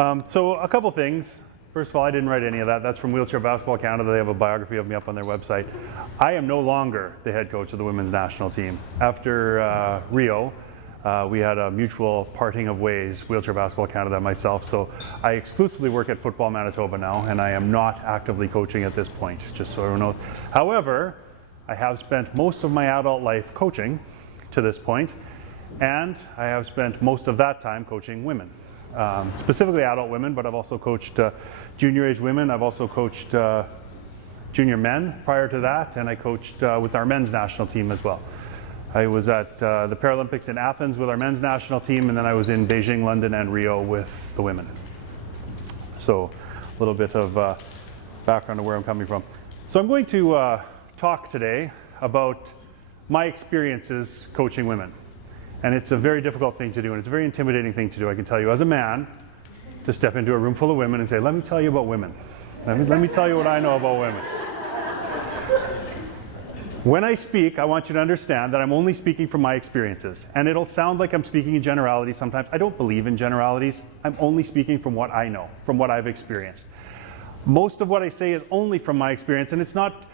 So a couple things. First of all, I didn't write any of that. That's from Wheelchair Basketball Canada. They have a biography of me up on their website. I am no longer the head coach of the women's national team. After Rio, we had a mutual parting of ways, Wheelchair Basketball Canada and myself. So I exclusively work at Football Manitoba now, and I am not actively coaching at this point, just so everyone knows. However, I have spent most of my adult life coaching to this point, and I have spent most of that time coaching women. Specifically adult women, but I've also coached junior age women. I've also coached junior men prior to that, and I coached with our men's national team as well. I was at the Paralympics in Athens with our men's national team, and then I was in Beijing, London, and Rio with the women. So a little bit of background of where I'm coming from. So I'm going to talk today about my experiences coaching women. And it's a very difficult thing to do, and it's a very intimidating thing to do, I can tell you, as a man, to step into a room full of women and say, let me tell you about women. Let me tell you what I know about women. When I speak, I want you to understand that I'm only speaking from my experiences. And it'll sound like I'm speaking in generalities sometimes. I don't believe in generalities. I'm only speaking from what I know, from what I've experienced. Most of what I say is only from my experience, and it's not,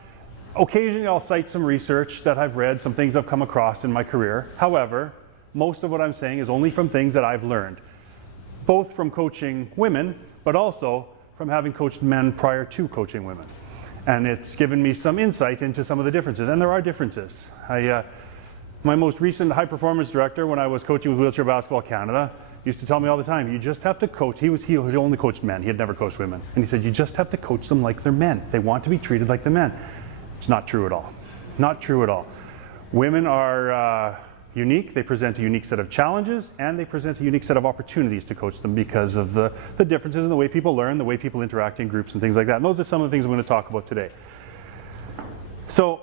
occasionally I'll cite some research that I've read, some things I've come across in my career. However, most of what I'm saying is only from things that I've learned, both from coaching women, but also from having coached men prior to coaching women. And it's given me some insight into some of the differences, and there are differences. My most recent high performance director, when I was coaching with Wheelchair Basketball Canada, used to tell me all the time, you just have to coach, he only coached men, he had never coached women. And he said, you just have to coach them like they're men. They want to be treated like the men. It's not true at all. Not true at all. Women are unique, they present a unique set of challenges, and they present a unique set of opportunities to coach them because of the differences in the way people learn, the way people interact in groups and things like that. And those are some of the things I'm going to talk about today. So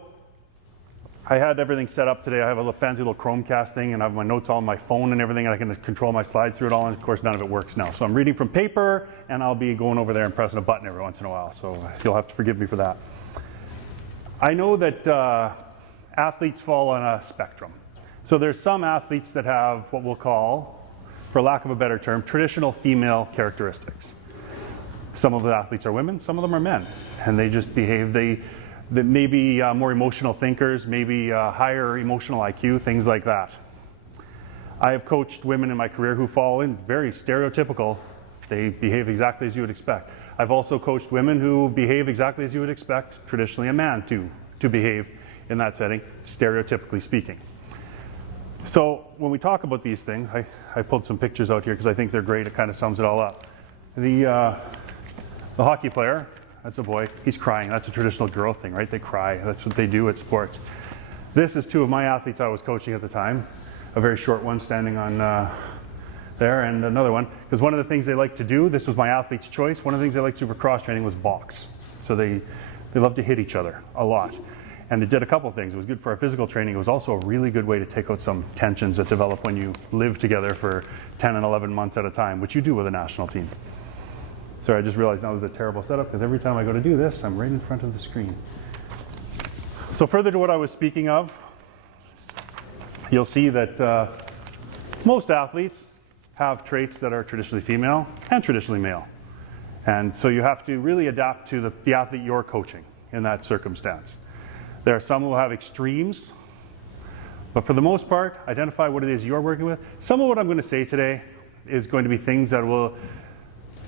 I had everything set up today. I have a little fancy little Chromecast thing, and I have my notes on my phone and everything, and I can control my slides through it all, and of course none of it works now. So I'm reading from paper, and I'll be going over there and pressing a button every once in a while, so you'll have to forgive me for that. I know that athletes fall on a spectrum. So there's some athletes that have what we'll call, for lack of a better term, traditional female characteristics. Some of the athletes are women, some of them are men, and they just behave, they may be more emotional thinkers, maybe higher emotional IQ, things like that. I have coached women in my career who fall in very stereotypical, they behave exactly as you would expect. I've also coached women who behave exactly as you would expect traditionally a man to behave in that setting, stereotypically speaking. So when we talk about these things, I pulled some pictures out here because I think they're great. It kind of sums it all up. The hockey player, that's a boy, he's crying. That's a traditional girl thing, right? They cry. That's what they do at sports. This is two of my athletes I was coaching at the time. A very short one standing on there, and another one. Because one of the things they like to do, this was my athlete's choice, one of the things they like to do for cross training was box. So they love to hit each other a lot. And it did a couple of things. It was good for our physical training. It was also a really good way to take out some tensions that develop when you live together for 10 and 11 months at a time, which you do with a national team. Sorry, I just realized now this is a terrible setup because every time I go to do this, I'm right in front of the screen. So further to what I was speaking of, you'll see that most athletes have traits that are traditionally female and traditionally male. And so you have to really adapt to the athlete you're coaching in that circumstance. There are some who will have extremes, but for the most part, identify what it is you're working with. Some of what I'm going to say today is going to be things that will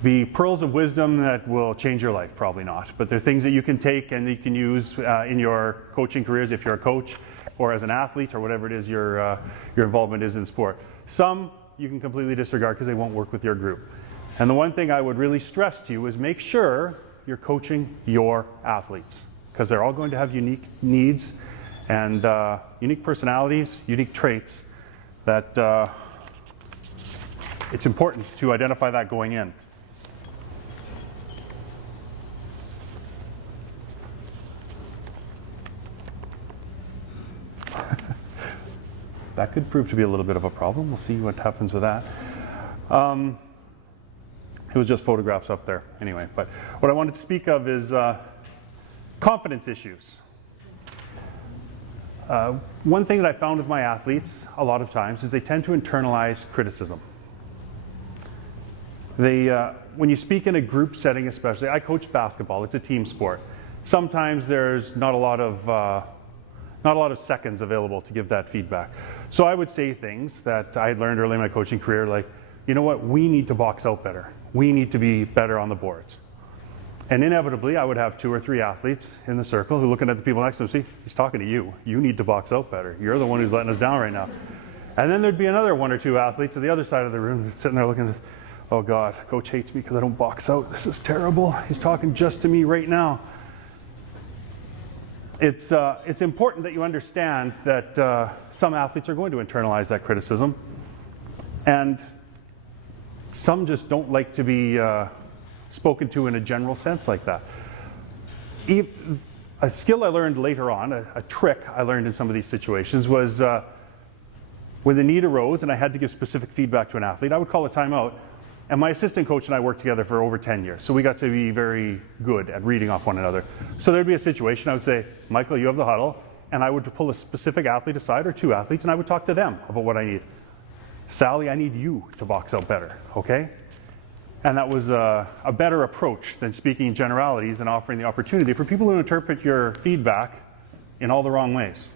be pearls of wisdom that will change your life, probably not. But they're things that you can take and you can use in your coaching careers if you're a coach or as an athlete or whatever it is your involvement is in sport. Some you can completely disregard because they won't work with your group. And the one thing I would really stress to you is make sure you're coaching your athletes, because they're all going to have unique needs and unique personalities, unique traits that it's important to identify that going in. That could prove to be a little bit of a problem. We'll see what happens with that. It was just photographs up there anyway. But what I wanted to speak of is confidence issues. One thing that I found with my athletes a lot of times is they tend to internalize criticism. When you speak in a group setting especially, I coach basketball, it's a team sport. Sometimes there's not a lot of seconds available to give that feedback. So I would say things that I had learned early in my coaching career, like, you know what, we need to box out better. We need to be better on the boards. And inevitably, I would have 2 or 3 athletes in the circle who are looking at the people next to them, see, he's talking to you. You need to box out better. You're the one who's letting us down right now. And then there'd be another 1 or 2 athletes at the other side of the room sitting there looking at, oh God, coach hates me because I don't box out. This is terrible. He's talking just to me right now. It's important that you understand that some athletes are going to internalize that criticism, and some just don't like to be spoken to in a general sense like that. A skill I learned later on, a trick I learned in some of these situations was when the need arose and I had to give specific feedback to an athlete, I would call a timeout. And my assistant coach and I worked together for over 10 years, so we got to be very good at reading off one another. So there'd be a situation, I would say, Michael, you have the huddle, and I would pull a specific athlete aside, or 2 athletes, and I would talk to them about what I need. Sally, I need you to box out better, okay? And that was a better approach than speaking in generalities and offering the opportunity for people to interpret your feedback in all the wrong ways.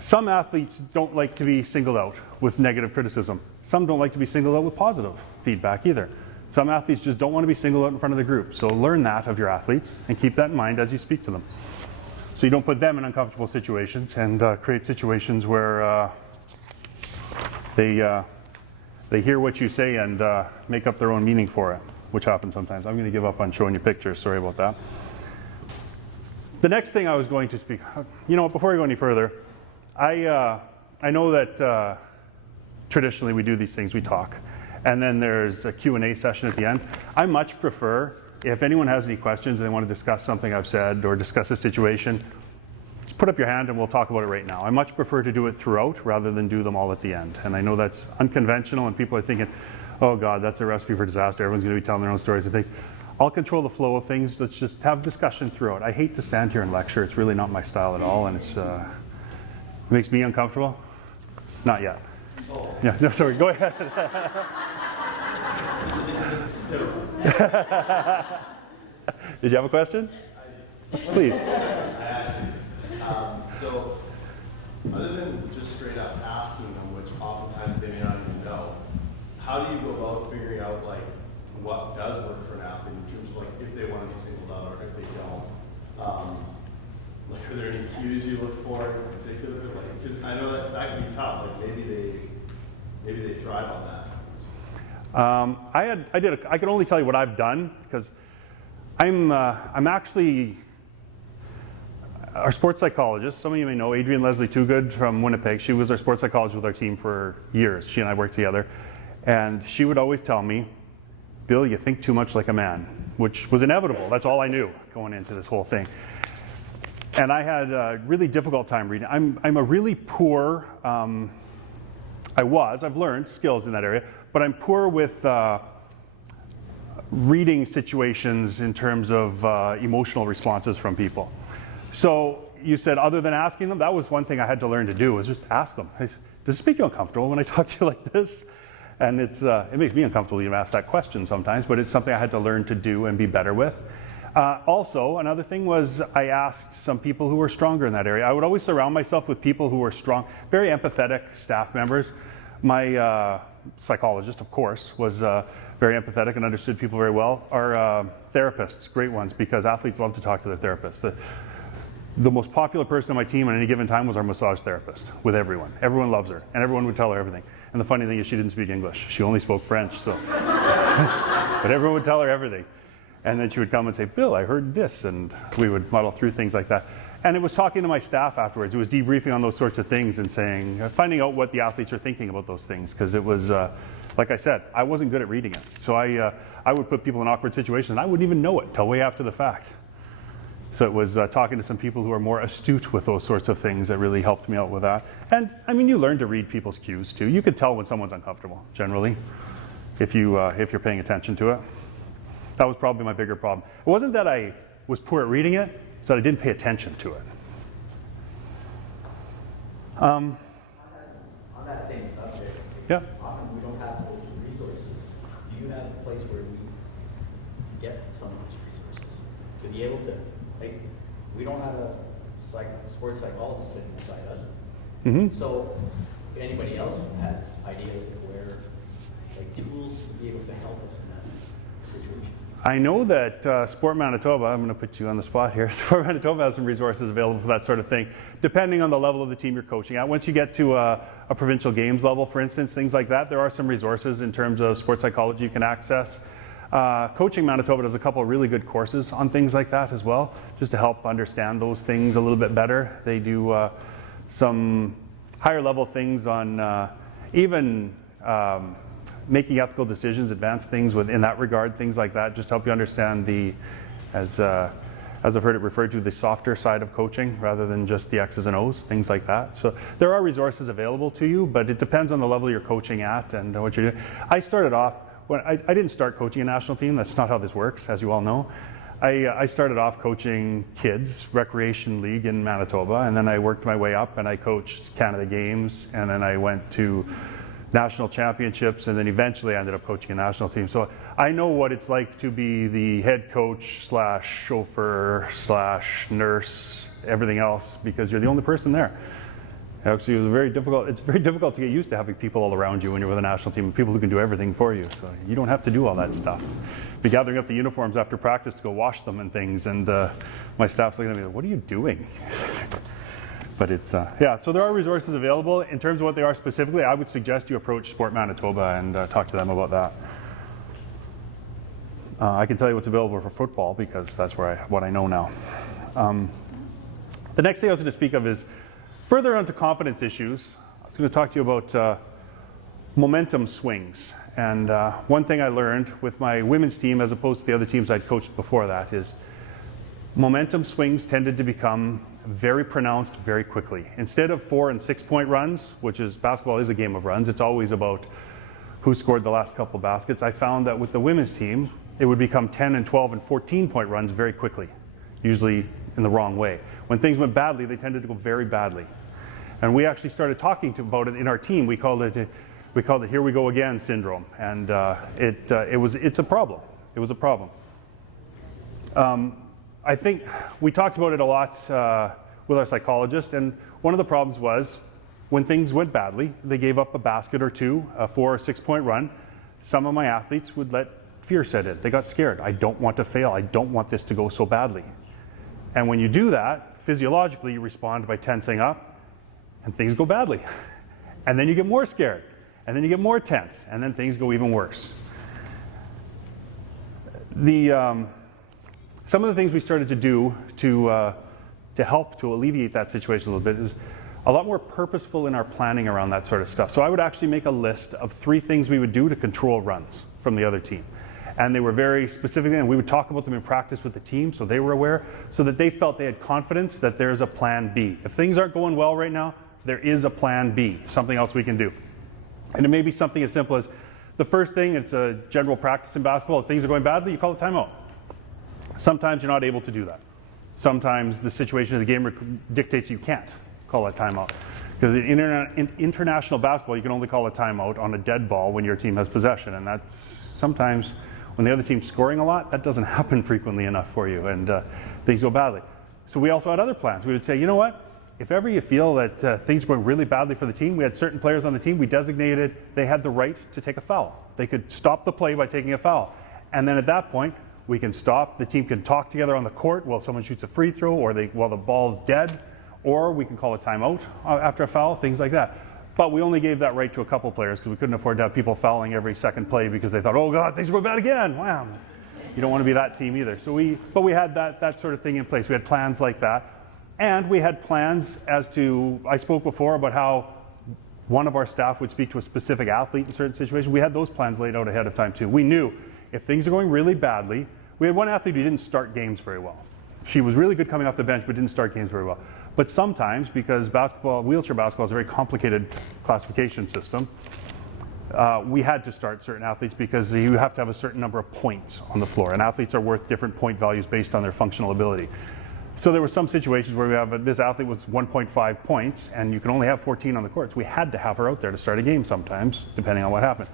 Some athletes don't like to be singled out with negative criticism. Some don't like to be singled out with positive feedback either. Some athletes just don't want to be singled out in front of the group. So learn that of your athletes and keep that in mind as you speak to them. So you don't put them in uncomfortable situations and create situations where they hear what you say and make up their own meaning for it, which happens sometimes. I'm going to give up on showing you pictures. Sorry about that. The next thing I was going to speak, you know what, before I go any further, I know that traditionally we do these things, we talk, and then there's a Q&A session at the end. I much prefer, if anyone has any questions and they want to discuss something I've said or discuss a situation, just put up your hand and we'll talk about it right now. I much prefer to do it throughout rather than do them all at the end. And I know that's unconventional and people are thinking, oh God, that's a recipe for disaster. Everyone's going to be telling their own stories and things. I'll control the flow of things. Let's just have discussion throughout. I hate to stand here and lecture. It's really not my style at all, and it makes me uncomfortable. Not yet. Oh. Yeah, no, sorry, go ahead. Did you have a question? Please. So, other than just straight up asking them, which oftentimes they may not even know, how do you go about figuring out like what does work for an athlete in terms of like if they want to be singled out or if they don't? Like, are there any cues you look for in particular? Like, because I know that can be tough. Like, maybe they thrive on that. I can only tell you what I've done because I'm actually our sports psychologist. Some of you may know Adrienne Leslie Toogood from Winnipeg. She was our sports psychologist with our team for years. She and I worked together, and she would always tell me, "Bill, you think too much like a man," which was inevitable. That's all I knew going into this whole thing. And I had a really difficult time reading. I'm a really poor, I've learned skills in that area, but I'm poor with reading situations in terms of emotional responses from people. So you said other than asking them, that was one thing I had to learn to do, was just ask them. Does this make you uncomfortable when I talk to you like this? And it makes me uncomfortable to even ask that question sometimes, but it's something I had to learn to do and be better with. Also, another thing was I asked some people who were stronger in that area. I would always surround myself with people who were strong, very empathetic staff members. My psychologist, of course, was very empathetic and understood people very well. Our therapists, great ones, because athletes love to talk to their therapists. The most popular person on my team at any given time was our massage therapist with everyone. Everyone loves her, and everyone would tell her everything. And the funny thing is she didn't speak English. She only spoke French, so. But everyone would tell her everything. And then she would come and say, Bill, I heard this, and we would muddle through things like that. And it was talking to my staff afterwards. It was debriefing on those sorts of things and saying, finding out what the athletes are thinking about those things, because it was, like I said, I wasn't good at reading it. So I would put people in awkward situations, and I wouldn't even know it until way after the fact. So it was talking to some people who are more astute with those sorts of things that really helped me out with that. And I mean, you learn to read people's cues too. You can tell when someone's uncomfortable, generally, if you're paying attention to it. That was probably my bigger problem. It wasn't that I was poor at reading it, it's that I didn't pay attention to it. On that same subject, yeah. get some of those resources to be able to, like, we don't have a sports psychologist sitting beside us. So if anybody else has ideas of where, like, tools to be able to help us in that situation. I know that Sport Manitoba, I'm going to put you on the spot here, Sport Manitoba has some resources available for that sort of thing, depending on the level of the team you're coaching at. Once you get to a provincial games level, for instance, things like that, there are some resources in terms of sports psychology you can access. Coaching Manitoba does a couple of really good courses on things like that as well, just to help understand those things a little bit better. They do some higher level things on even making ethical decisions, advanced things in that regard, things like that, just help you understand the, as I've heard it referred to, the softer side of coaching rather than just the X's and O's, things like that. So there are resources available to you, but it depends on the level you're coaching at and what you're doing. I started off, when I didn't start coaching a national team, that's not how this works, as you all know. I started off coaching kids, recreation league in Manitoba, and then I worked my way up and I coached Canada Games, and then I went to national championships, and then eventually I ended up coaching a national team. So I know what it's like to be the head coach / chauffeur / nurse, everything else, because you're the only person there. Actually, it's very difficult to get used to having people all around you when you're with a national team, people who can do everything for you. So you don't have to do all that stuff. Be gathering up the uniforms after practice to go wash them and things, and my staff's looking at me like, what are you doing? But it's, yeah, so there are resources available. In terms of what they are specifically, I would suggest you approach Sport Manitoba and talk to them about that. I can tell you what's available for football because that's what I know now. The next thing I was going to speak of is further onto confidence issues. I was going to talk to you about momentum swings. And one thing I learned with my women's team as opposed to the other teams I'd coached before that is momentum swings tended to become very pronounced very quickly. Instead of 4 and 6 point runs, which is, basketball is a game of runs, it's always about who scored the last couple baskets. I found that with the women's team, it would become 10 and 12 and 14 point runs very quickly, usually in the wrong way. When things went badly, they tended to go very badly. And we actually started talking about it in our team. We called it "Here we go again" syndrome, and it's a problem. It was a problem. I think we talked about it a lot with our psychologist, and one of the problems was when things went badly, they gave up a basket or two, a 4 or 6 point run. Some of my athletes would let fear set in. They got scared. I don't want to fail. I don't want this to go so badly. And when you do that, physiologically, you respond by tensing up, and things go badly. And then you get more scared, and then you get more tense, and then things go even worse. Some of the things we started to do to help to alleviate that situation a little bit is a lot more purposeful in our planning around that sort of stuff. So I would actually make a list of 3 things we would do to control runs from the other team. And they were very specific, and we would talk about them in practice with the team so they were aware, so that they felt they had confidence that there's a plan B. If things aren't going well right now, there is a plan B, something else we can do. And it may be something as simple as the first thing, it's a general practice in basketball. If things are going badly, you call a timeout. Sometimes you're not able to do that. Sometimes the situation of the game dictates you can't call a timeout. Because in international basketball, you can only call a timeout on a dead ball when your team has possession. And that's sometimes when the other team's scoring a lot, that doesn't happen frequently enough for you, and things go badly. So we also had other plans. We would say, you know what? If ever you feel that things are going really badly for the team, we had certain players on the team, we designated they had the right to take a foul. They could stop the play by taking a foul. And then at that point, we can stop, the team can talk together on the court while someone shoots a free throw or while the ball is dead, or we can call a timeout after a foul, things like that. But we only gave that right to a couple players because we couldn't afford to have people fouling every second play because they thought, oh God, things are going bad again, wow. You don't want to be that team either. But we had that sort of thing in place. We had plans like that. And we had plans as to, I spoke before about how one of our staff would speak to a specific athlete in certain situations. We had those plans laid out ahead of time too. We knew if things are going really badly, we had one athlete who didn't start games very well. She was really good coming off the bench, but didn't start games very well. But sometimes, because wheelchair basketball is a very complicated classification system, we had to start certain athletes because you have to have a certain number of points on the floor, and athletes are worth different point values based on their functional ability. So there were some situations where we have this athlete was 1.5 points, and you can only have 14 on the court. So we had to have her out there to start a game sometimes, depending on what happened.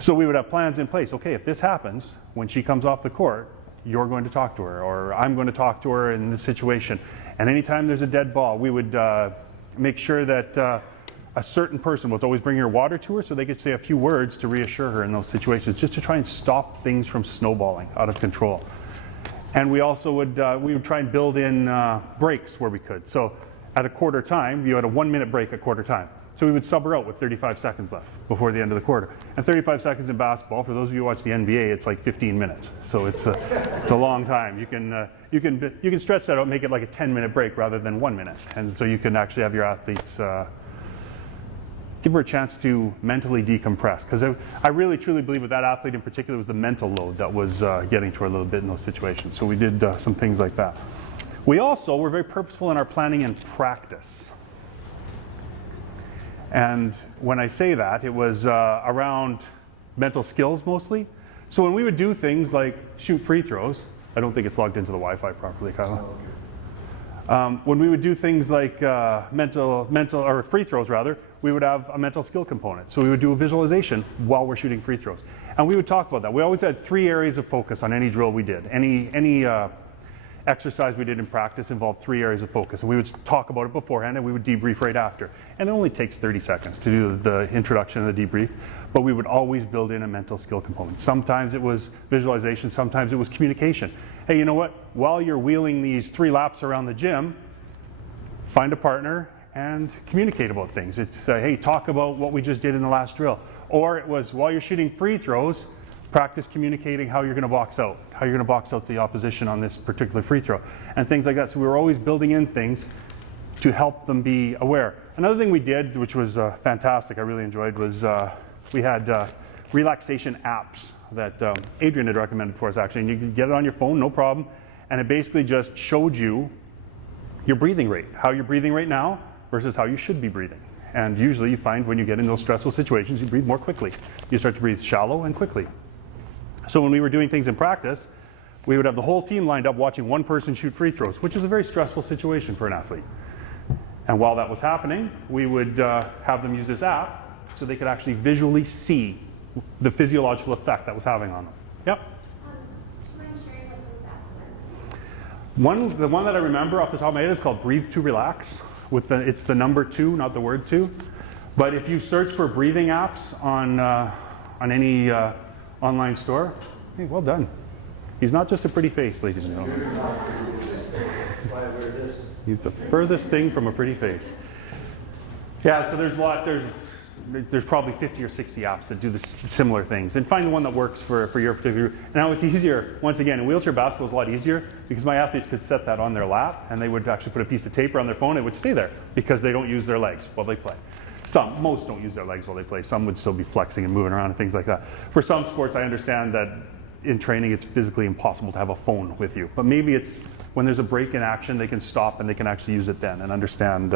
So we would have plans in place. Okay, if this happens, when she comes off the court, you're going to talk to her, or I'm going to talk to her in this situation. And anytime there's a dead ball, we would make sure that a certain person was always bringing her water to her so they could say a few words to reassure her in those situations, just to try and stop things from snowballing out of control. And we also would we would try and build in breaks where we could. So at a quarter time, you had a 1 minute break at quarter time. So we would sub her out with 35 seconds left before the end of the quarter. And 35 seconds in basketball, for those of you who watch the NBA, it's like 15 minutes. So it's a long time. You can stretch that out, make it like a 10-minute break rather than 1 minute. And so you can actually have your athletes give her a chance to mentally decompress. Because I really truly believe with that athlete in particular, it was the mental load that was getting to her a little bit in those situations. So we did some things like that. We also were very purposeful in our planning and practice. And when I say that, it was around mental skills mostly. So when we would do things like shoot free throws, I don't think it's logged into the Wi-Fi properly, Kyle. When we would do things like or free throws rather, we would have a mental skill component. So we would do a visualization while we're shooting free throws. And we would talk about that. We always had 3 areas of focus on any drill we did. Any exercise we did in practice involved 3 areas of focus. And we would talk about it beforehand and we would debrief right after. And it only takes 30 seconds to do the introduction and the debrief, but we would always build in a mental skill component. Sometimes it was visualization, sometimes it was communication. Hey, you know what? While you're wheeling these 3 laps around the gym, find a partner and communicate about things. It's, hey, talk about what we just did in the last drill. Or it was, while you're shooting free throws, practice communicating how you're going to box out, the opposition on this particular free throw, and things like that. So we were always building in things to help them be aware. Another thing we did, which was fantastic, I really enjoyed, was we had relaxation apps that Adrian had recommended for us actually, and you could get it on your phone, no problem, and it basically just showed you your breathing rate, how you're breathing right now versus how you should be breathing. And usually you find when you get in those stressful situations, you breathe more quickly. You start to breathe shallow and quickly. So when we were doing things in practice, we would have the whole team lined up watching one person shoot free throws, which is a very stressful situation for an athlete. And while that was happening, we would have them use this app so they could actually visually see the physiological effect that was having on them. Yep? Do you mind sharing what those apps were? The one that I remember off the top of my head is called Breathe to Relax. It's the number 2, not the word 2. But if you search for breathing apps on any online store, hey, well done. He's not just a pretty face, ladies and gentlemen. That's why I wear this. He's the furthest thing from a pretty face. Yeah, so there's probably 50 or 60 apps that do similar things, and find the one that works for your particular. Now it's easier, once again, in wheelchair basketball it's a lot easier because my athletes could set that on their lap and they would actually put a piece of tape on their phone. It would stay there because they don't use their legs while they play. Most don't use their legs while they play. Some would still be flexing and moving around and things like that. For some sports, I understand that in training it's physically impossible to have a phone with you, but maybe it's when there's a break in action they can stop and they can actually use it then and understand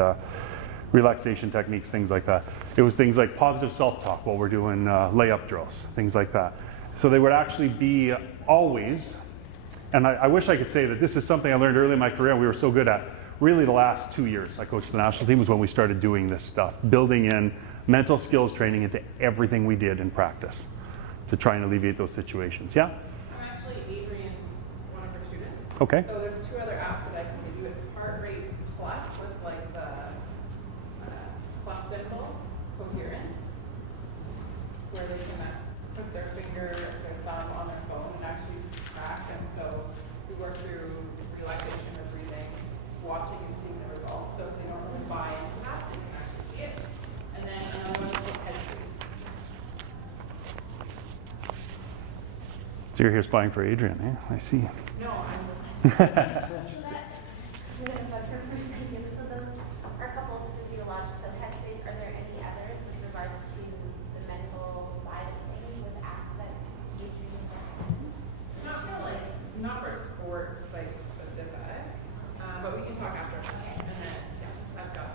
relaxation techniques, things like that. It was things like positive self-talk while we're doing layup drills, things like that. So they would actually be always, and I wish I could say that this is something I learned early in my career and we were so good at. Really the last 2 years I coached the national team was when we started doing this stuff, building in mental skills training into everything we did in practice to try and alleviate those situations. Yeah? I'm actually Adrian's one of her students. Okay. So there's 2 other apps that I can give you. It's Heart Rate Plus with like the plus symbol, coherence, where they can put their finger, their thumb on their phone and actually track. And so we work through relaxation or breathing, watching and seeing the results. So if they don't really buy into that, they can actually see it. And then another one is called Headspace. So you're here spying for Adrian, eh? I see. No, I'm just. So that, I'm going to butcher for a second. So those are a couple of physiological. So Headspace, are there any others with regards to the mental side of things with apps that you recommend? Not for sports, like specific, but we can talk after. Okay. And then, yeah, I've got.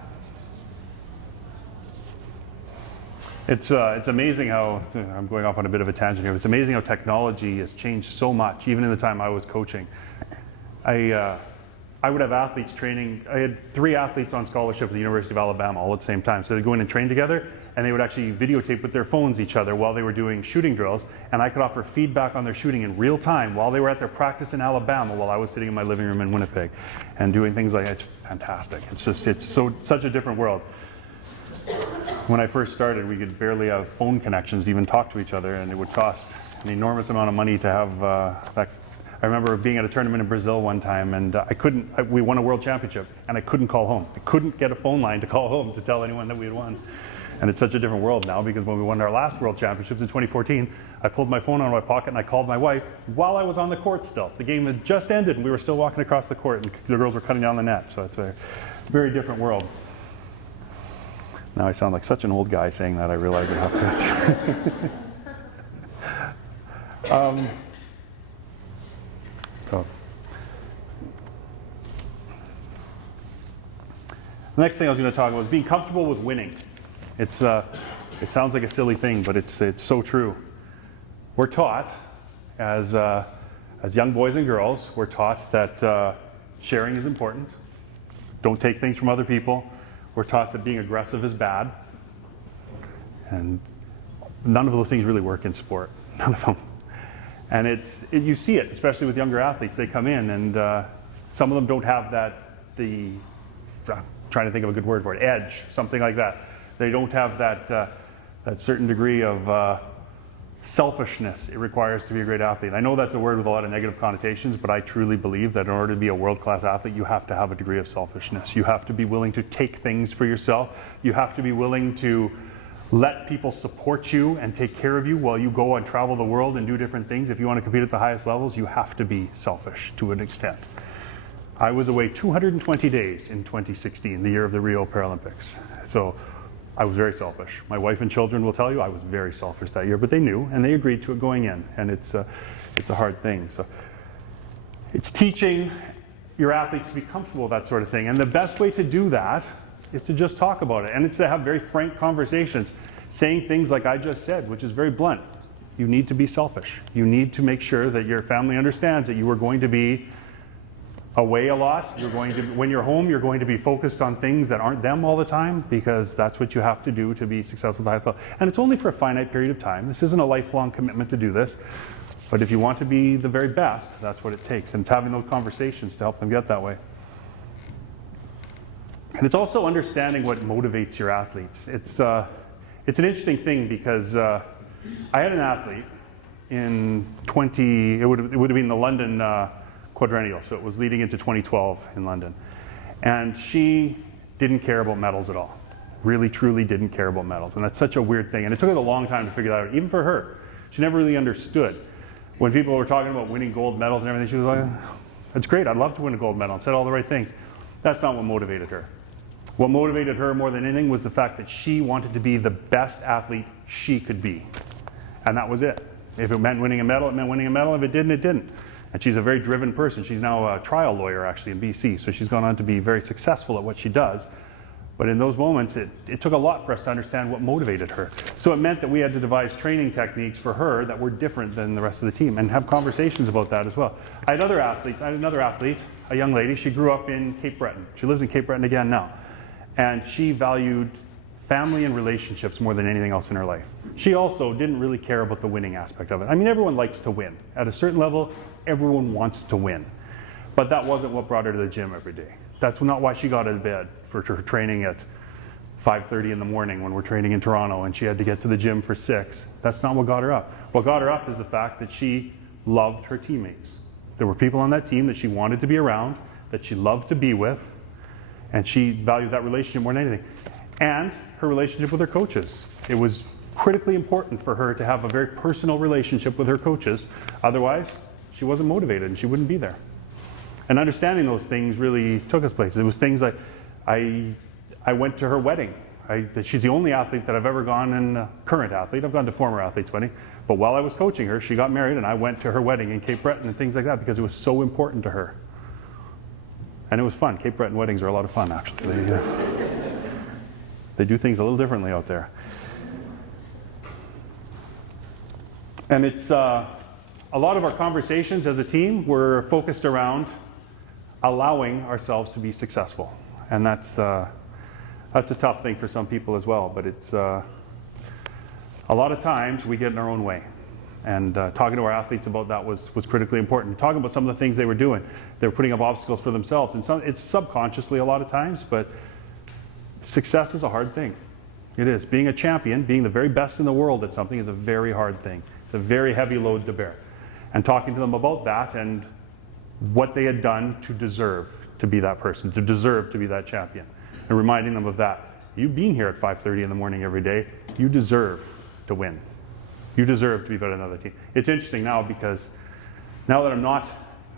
It's amazing how, I'm going off on a bit of a tangent here, it's amazing how technology has changed so much, even in the time I was coaching. I would have athletes training, I had 3 athletes on scholarship at the University of Alabama all at the same time, so they'd go in and train together, and they would actually videotape with their phones each other while they were doing shooting drills, and I could offer feedback on their shooting in real time while they were at their practice in Alabama while I was sitting in my living room in Winnipeg and doing things like that. It's fantastic. It's such a different world. When I first started, we could barely have phone connections to even talk to each other, and it would cost an enormous amount of money to have that. I remember being at a tournament in Brazil one time, and we won a world championship, and I couldn't call home. I couldn't get a phone line to call home to tell anyone that we had won. And it's such a different world now, because when we won our last world championships in 2014, I pulled my phone out of my pocket and I called my wife while I was on the court still. The game had just ended and we were still walking across the court and the girls were cutting down the net. So it's a very different world. Now I sound like such an old guy saying that, I realize I have to. So. The next thing I was going to talk about is being comfortable with winning. It sounds like a silly thing, but it's so true. We're taught as young boys and girls, we're taught that sharing is important. Don't take things from other people. We're taught that being aggressive is bad. And none of those things really work in sport. None of them. And you see it, especially with younger athletes. They come in and some of them don't have I'm trying to think of a good word for it, edge, something like that. They don't have that certain degree of selfishness it requires to be a great athlete. I know that's a word with a lot of negative connotations, but I truly believe that in order to be a world-class athlete, you have to have a degree of selfishness. You have to be willing to take things for yourself. You have to be willing to let people support you and take care of you while you go and travel the world and do different things. If you want to compete at the highest levels, you have to be selfish to an extent. I was away 220 days in 2016, the year of the Rio Paralympics. So I was very selfish. My wife and children will tell you I was very selfish that year, but they knew and they agreed to it going in, and it's a hard thing. So it's teaching your athletes to be comfortable with that sort of thing, and the best way to do that is to just talk about it, and it's to have very frank conversations, saying things like I just said, which is very blunt. You need to be selfish. You need to make sure that your family understands that you are going to be away a lot. When you're home, you're going to be focused on things that aren't them all the time, because that's what you have to do to be successful at the highest level. And it's only for a finite period of time. This isn't a lifelong commitment to do this. But if you want to be the very best, that's what it takes. And it's having those conversations to help them get that way. And it's also understanding what motivates your athletes. It's an interesting thing, because I had an athlete in it would have been the London quadrennial, so it was leading into 2012 in London. And she didn't care about medals at all. Really, truly didn't care about medals. And that's such a weird thing. And it took us a long time to figure that out, even for her. She never really understood. When people were talking about winning gold medals and everything, she was like, that's great, I'd love to win a gold medal, and said all the right things. That's not what motivated her. What motivated her more than anything was the fact that she wanted to be the best athlete she could be. And that was it. If it meant winning a medal, it meant winning a medal. If it didn't, it didn't. And she's a very driven person. She's now a trial lawyer, actually, in BC. So she's gone on to be very successful at what she does. But in those moments, it took a lot for us to understand what motivated her. So it meant that we had to devise training techniques for her that were different than the rest of the team, and have conversations about that as well. I had another athlete, a young lady. She grew up in Cape Breton. She lives in Cape Breton again now. And she valued family and relationships more than anything else in her life. She also didn't really care about the winning aspect of it. I mean, everyone likes to win. At a certain level, everyone wants to win. But that wasn't what brought her to the gym every day. That's not why she got out of bed for her training at 5:30 in the morning when we're training in Toronto and she had to get to the gym for 6. That's not what got her up. What got her up is the fact that she loved her teammates. There were people on that team that she wanted to be around, that she loved to be with, and she valued that relationship more than anything. And her relationship with her coaches. It was critically important for her to have a very personal relationship with her coaches. Otherwise, she wasn't motivated and she wouldn't be there. And understanding those things really took us places. It was things like, I went to her wedding. She's the only athlete that I've ever gone, and current athlete. I've gone to former athletes' wedding. But while I was coaching her, she got married and I went to her wedding in Cape Breton and things like that, because it was so important to her. And it was fun. Cape Breton weddings are a lot of fun, actually. They do things a little differently out there. And it's a lot of our conversations as a team were focused around allowing ourselves to be successful. And that's a tough thing for some people as well, but it's a lot of times we get in our own way. And talking to our athletes about that was critically important. Talking about some of the things they were doing. They were putting up obstacles for themselves. And it's subconsciously a lot of times, but success is a hard thing. It is. Being a champion, being the very best in the world at something is a very hard thing. It's a very heavy load to bear. And talking to them about that and what they had done to deserve to be that person, to deserve to be that champion. And reminding them of that. You've been here at 5:30 in the morning every day. You deserve to win. You deserve to be better than another team. It's interesting now because now that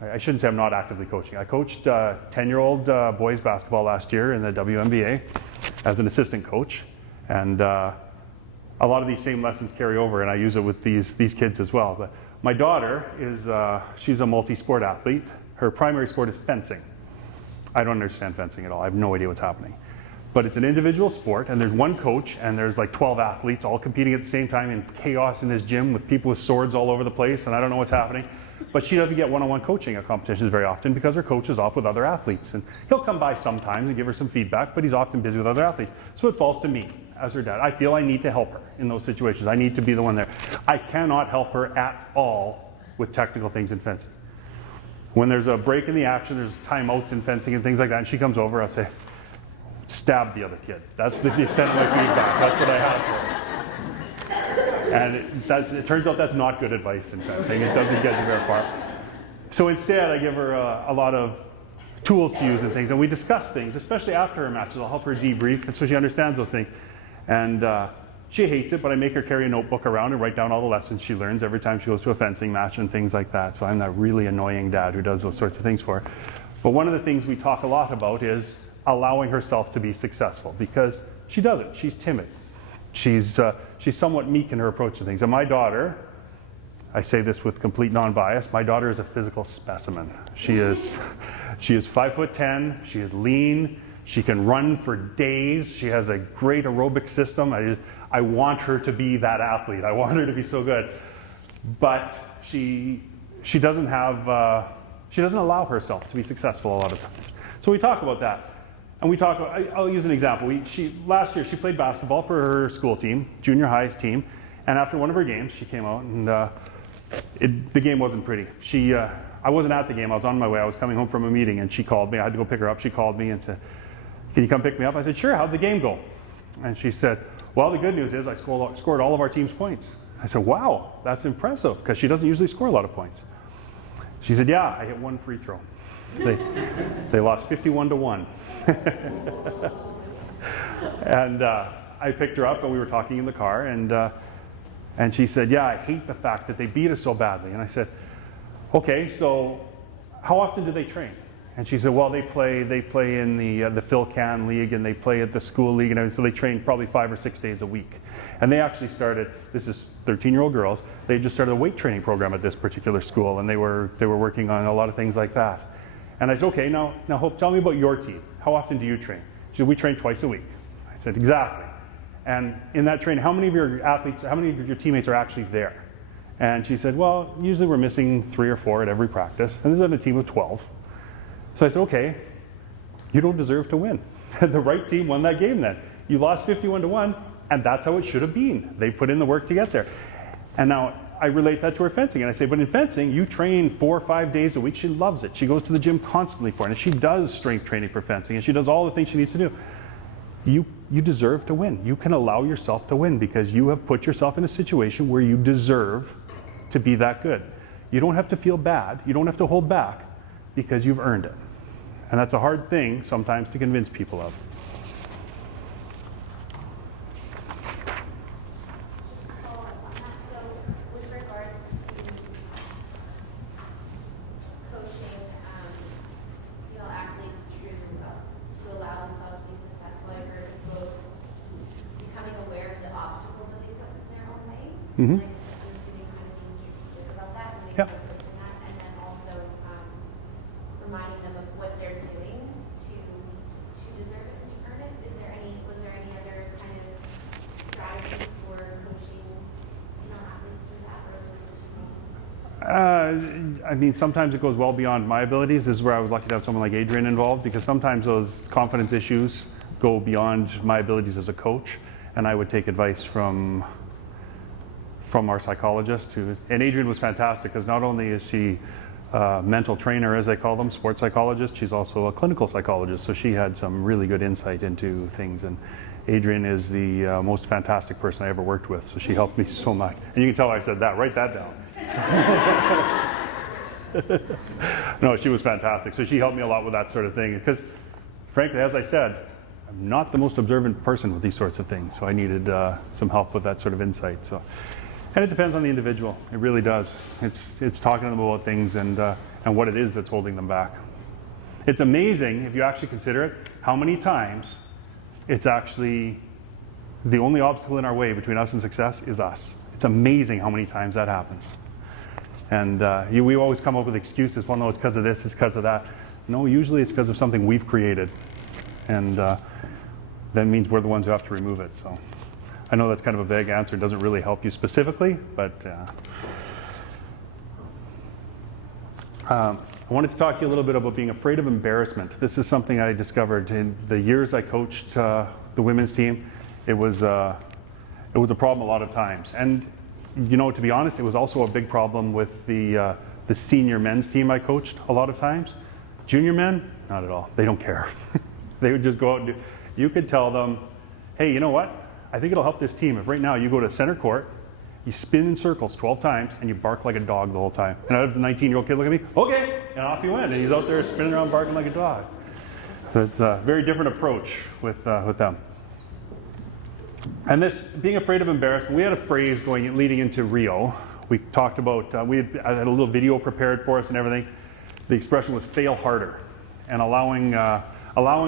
I shouldn't say I'm not actively coaching. I coached 10-year-old boys basketball last year in the WNBA as an assistant coach. And a lot of these same lessons carry over, and I use it with these kids as well. But my daughter she's a multi-sport athlete. Her primary sport is fencing. I don't understand fencing at all. I have no idea what's happening. But it's an individual sport, and there's one coach, and there's like 12 athletes all competing at the same time in chaos in this gym with people with swords all over the place, and I don't know what's happening. But she doesn't get one-on-one coaching at competitions very often because her coach is off with other athletes. And he'll come by sometimes and give her some feedback, but he's often busy with other athletes. So it falls to me as her dad. I feel I need to help her in those situations. I need to be the one there. I cannot help her at all with technical things in fencing. When there's a break in the action, there's timeouts in fencing and things like that, and she comes over, I'll say, stab the other kid. That's the extent of my feedback. That's what I have for her. And it turns out that's not good advice in fencing. It doesn't get you very far. So instead, I give her a lot of tools to use and things, and we discuss things, especially after her matches. I'll help her debrief, and so she understands those things. And she hates it, but I make her carry a notebook around and write down all the lessons she learns every time she goes to a fencing match and things like that. So I'm that really annoying dad who does those sorts of things for her. But one of the things we talk a lot about is allowing herself to be successful, because she doesn't. She's timid. She's somewhat meek in her approach to things. And my daughter, I say this with complete non-bias, my daughter is a physical specimen. She is 5'10", she is lean, she can run for days, she has a great aerobic system. I want her to be that athlete. I want her to be so good. But she doesn't allow herself to be successful a lot of times. So we talk about that. And I'll use an example. Last year she played basketball for her school team, junior high's team, and after one of her games she came out and the game wasn't pretty. I wasn't at the game, I was on my way, I was coming home from a meeting and she called me. I had to go pick her up. She called me and said, "Can you come pick me up?" I said, "Sure, how'd the game go?" And she said, "Well, the good news is I scored all of our team's points." I said, "Wow, that's impressive," because she doesn't usually score a lot of points. She said, "Yeah, I hit one free throw." They lost 51-1. And I picked her up and we were talking in the car and she said, "Yeah, I hate the fact that they beat us so badly." And I said, "Okay, so how often do they train?" And she said, "Well, they play in the Phil-Can League and they play at the school league and everything, so they train probably 5 or 6 days a week." And they actually started, this is 13-year-old girls, they just started a weight training program at this particular school, and they were working on a lot of things like that. And I said, "Okay, now Hope, tell me about your team. How often do you train?" She said, "We train twice a week." I said, "Exactly. And in that training, how many of your athletes, how many of your teammates are actually there?" And she said, "Well, usually we're missing 3 or 4 at every practice." And this is on a team of 12. So I said, "Okay, you don't deserve to win." The right team won that game then. You lost 51-1, and that's how it should have been. They put in the work to get there. And now I relate that to her fencing, and I say, but in fencing, you train 4 or 5 days a week. She loves it. She goes to the gym constantly for it, and she does strength training for fencing, and she does all the things she needs to do. You deserve to win. You can allow yourself to win because you have put yourself in a situation where you deserve to be that good. You don't have to feel bad. You don't have to hold back because you've earned it. And that's a hard thing sometimes to convince people of. Mm-hmm. Like, I'm assuming kind of being strategic about that and Yep. focusing that, and then also reminding them of what they're doing to deserve it and to earn it. Was there any other kind of strategy for coaching, athletes through that, or those two things? I mean, sometimes it goes well beyond my abilities. This is where I was lucky to have someone like Adrian involved, because sometimes those confidence issues go beyond my abilities as a coach, and I would take advice from from our psychologist. And Adrian was fantastic because not only is she a mental trainer, as they call them, sports psychologist, she's also a clinical psychologist. So she had some really good insight into things. And Adrian is the most fantastic person I ever worked with. So she helped me so much. And you can tell I said that. Write that down. No, she was fantastic. So she helped me a lot with that sort of thing. Because frankly, as I said, I'm not the most observant person with these sorts of things. So I needed some help with that sort of insight. So, and it depends on the individual. It really does. It's talking to them about things and what it is that's holding them back. It's amazing, if you actually consider it, how many times it's actually the only obstacle in our way between us and success is us. It's amazing how many times that happens. And we always come up with excuses. Well, no, it's because of this, it's because of that. No, usually it's because of something we've created. And that means we're the ones who have to remove it. So I know that's kind of a vague answer. It doesn't really help you specifically, but I wanted to talk to you a little bit about being afraid of embarrassment. This is something I discovered in the years I coached the women's team. It was a problem a lot of times. And you know, to be honest, it was also a big problem with the senior men's team I coached a lot of times. Junior men, not at all. They don't care. They would just go out and do. You could tell them, hey, you know what? I think it'll help this team if right now you go to center court, you spin in circles 12 times, and you bark like a dog the whole time. And I have the 19-year-old kid look at me, okay, and off you went. And he's out there spinning around barking like a dog. So it's a very different approach with them. And this, being afraid of embarrassment, we had a phrase leading into Rio. We talked about, I had a little video prepared for us and everything. The expression was fail harder, and allowing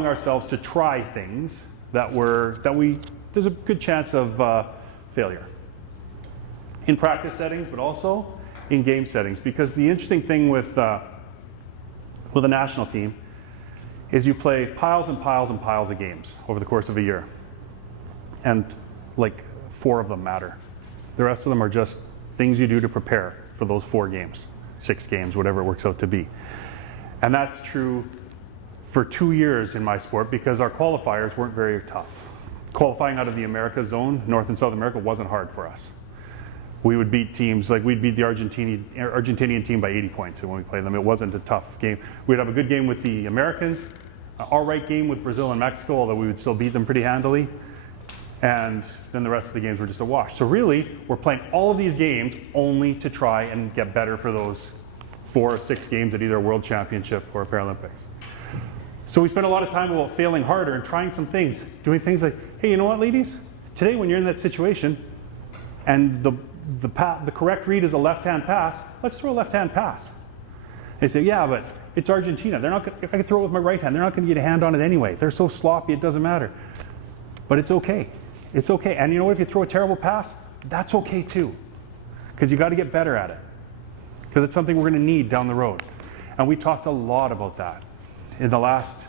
ourselves to try things there's a good chance of failure. In practice settings, but also in game settings. Because the interesting thing with a national team is you play piles and piles and piles of games over the course of a year. And like 4 of them matter. The rest of them are just things you do to prepare for those 4 games, 6 games, whatever it works out to be. And that's true for 2 years in my sport because our qualifiers weren't very tough. Qualifying out of the America zone, North and South America, wasn't hard for us. We would beat teams, like we'd beat the Argentinian team by 80 points when we played them. It wasn't a tough game. We'd have a good game with the Americans, an all right game with Brazil and Mexico, although we would still beat them pretty handily. And then the rest of the games were just a wash. So really, we're playing all of these games only to try and get better for those 4 or 6 games at either a World Championship or a Paralympics. So we spent a lot of time about failing harder and trying some things, doing things like, hey, you know what, ladies? Today when you're in that situation and the correct read is a left-hand pass, let's throw a left-hand pass. They say, yeah, but it's Argentina. If I can throw it with my right hand, they're not going to get a hand on it anyway. They're so sloppy, it doesn't matter. But it's okay. It's okay. And you know what? If you throw a terrible pass, that's okay too. Because you got to get better at it. Because it's something we're going to need down the road. And we talked a lot about that. In the last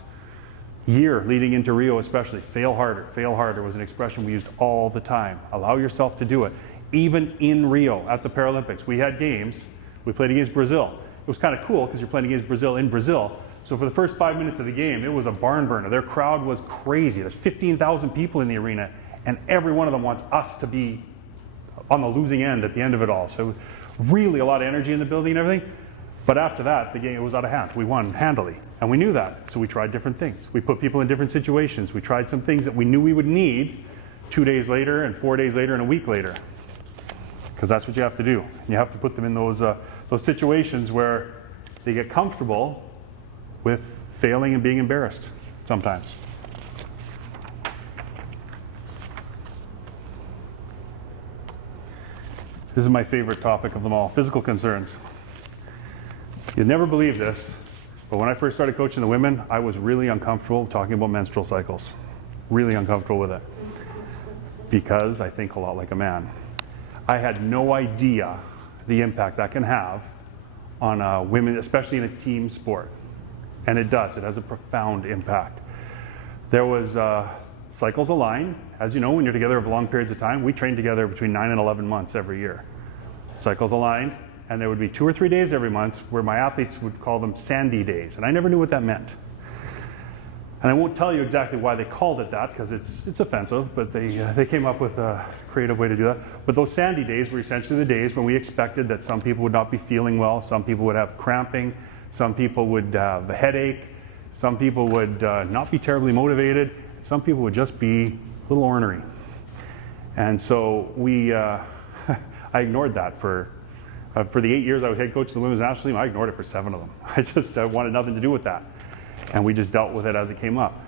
year, leading into Rio especially, fail harder was an expression we used all the time. Allow yourself to do it. Even in Rio at the Paralympics, we had games. We played against Brazil. It was kind of cool because you're playing against Brazil in Brazil. So for the first 5 minutes of the game, it was a barn burner. Their crowd was crazy. There's 15,000 people in the arena, and every one of them wants us to be on the losing end at the end of it all. So really a lot of energy in the building and everything. But after that, the game was out of hand. We won handily, and we knew that. So we tried different things. We put people in different situations. We tried some things that we knew we would need 2 days later and 4 days later and a week later. Because that's what you have to do. You have to put them in those situations where they get comfortable with failing and being embarrassed sometimes. This is my favorite topic of them all, physical concerns. You'd never believe this, but when I first started coaching the women, I was really uncomfortable talking about menstrual cycles. Really uncomfortable with it. Because I think a lot like a man. I had no idea the impact that can have on women, especially in a team sport. And it does. It has a profound impact. There was cycles align. As you know, when you're together over long periods of time, we train together between 9 and 11 months every year. Cycles aligned, and there would be 2 or 3 days every month where my athletes would call them sandy days. And I never knew what that meant. And I won't tell you exactly why they called it that, because it's offensive, but they came up with a creative way to do that. But those sandy days were essentially the days when we expected that some people would not be feeling well, some people would have cramping, some people would have a headache, some people would not be terribly motivated, some people would just be a little ornery. And so I ignored that for the 8 years I was head coach of the women's national team. I ignored it for 7 of them. I just wanted nothing to do with that. And we just dealt with it as it came up.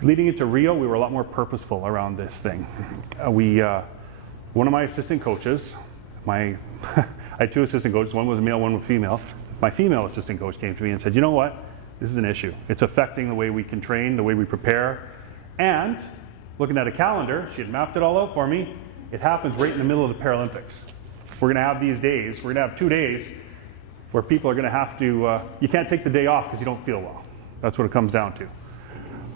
Leading into Rio, we were a lot more purposeful around this thing. One of my assistant coaches, I had 2 assistant coaches, one was a male, one was female. My female assistant coach came to me and said, you know what, this is an issue. It's affecting the way we can train, the way we prepare. And looking at a calendar, she had mapped it all out for me, it happens right in the middle of the Paralympics. We're going to have these days, we're going to have 2 days where people are going to have to, you can't take the day off because you don't feel well. That's what it comes down to.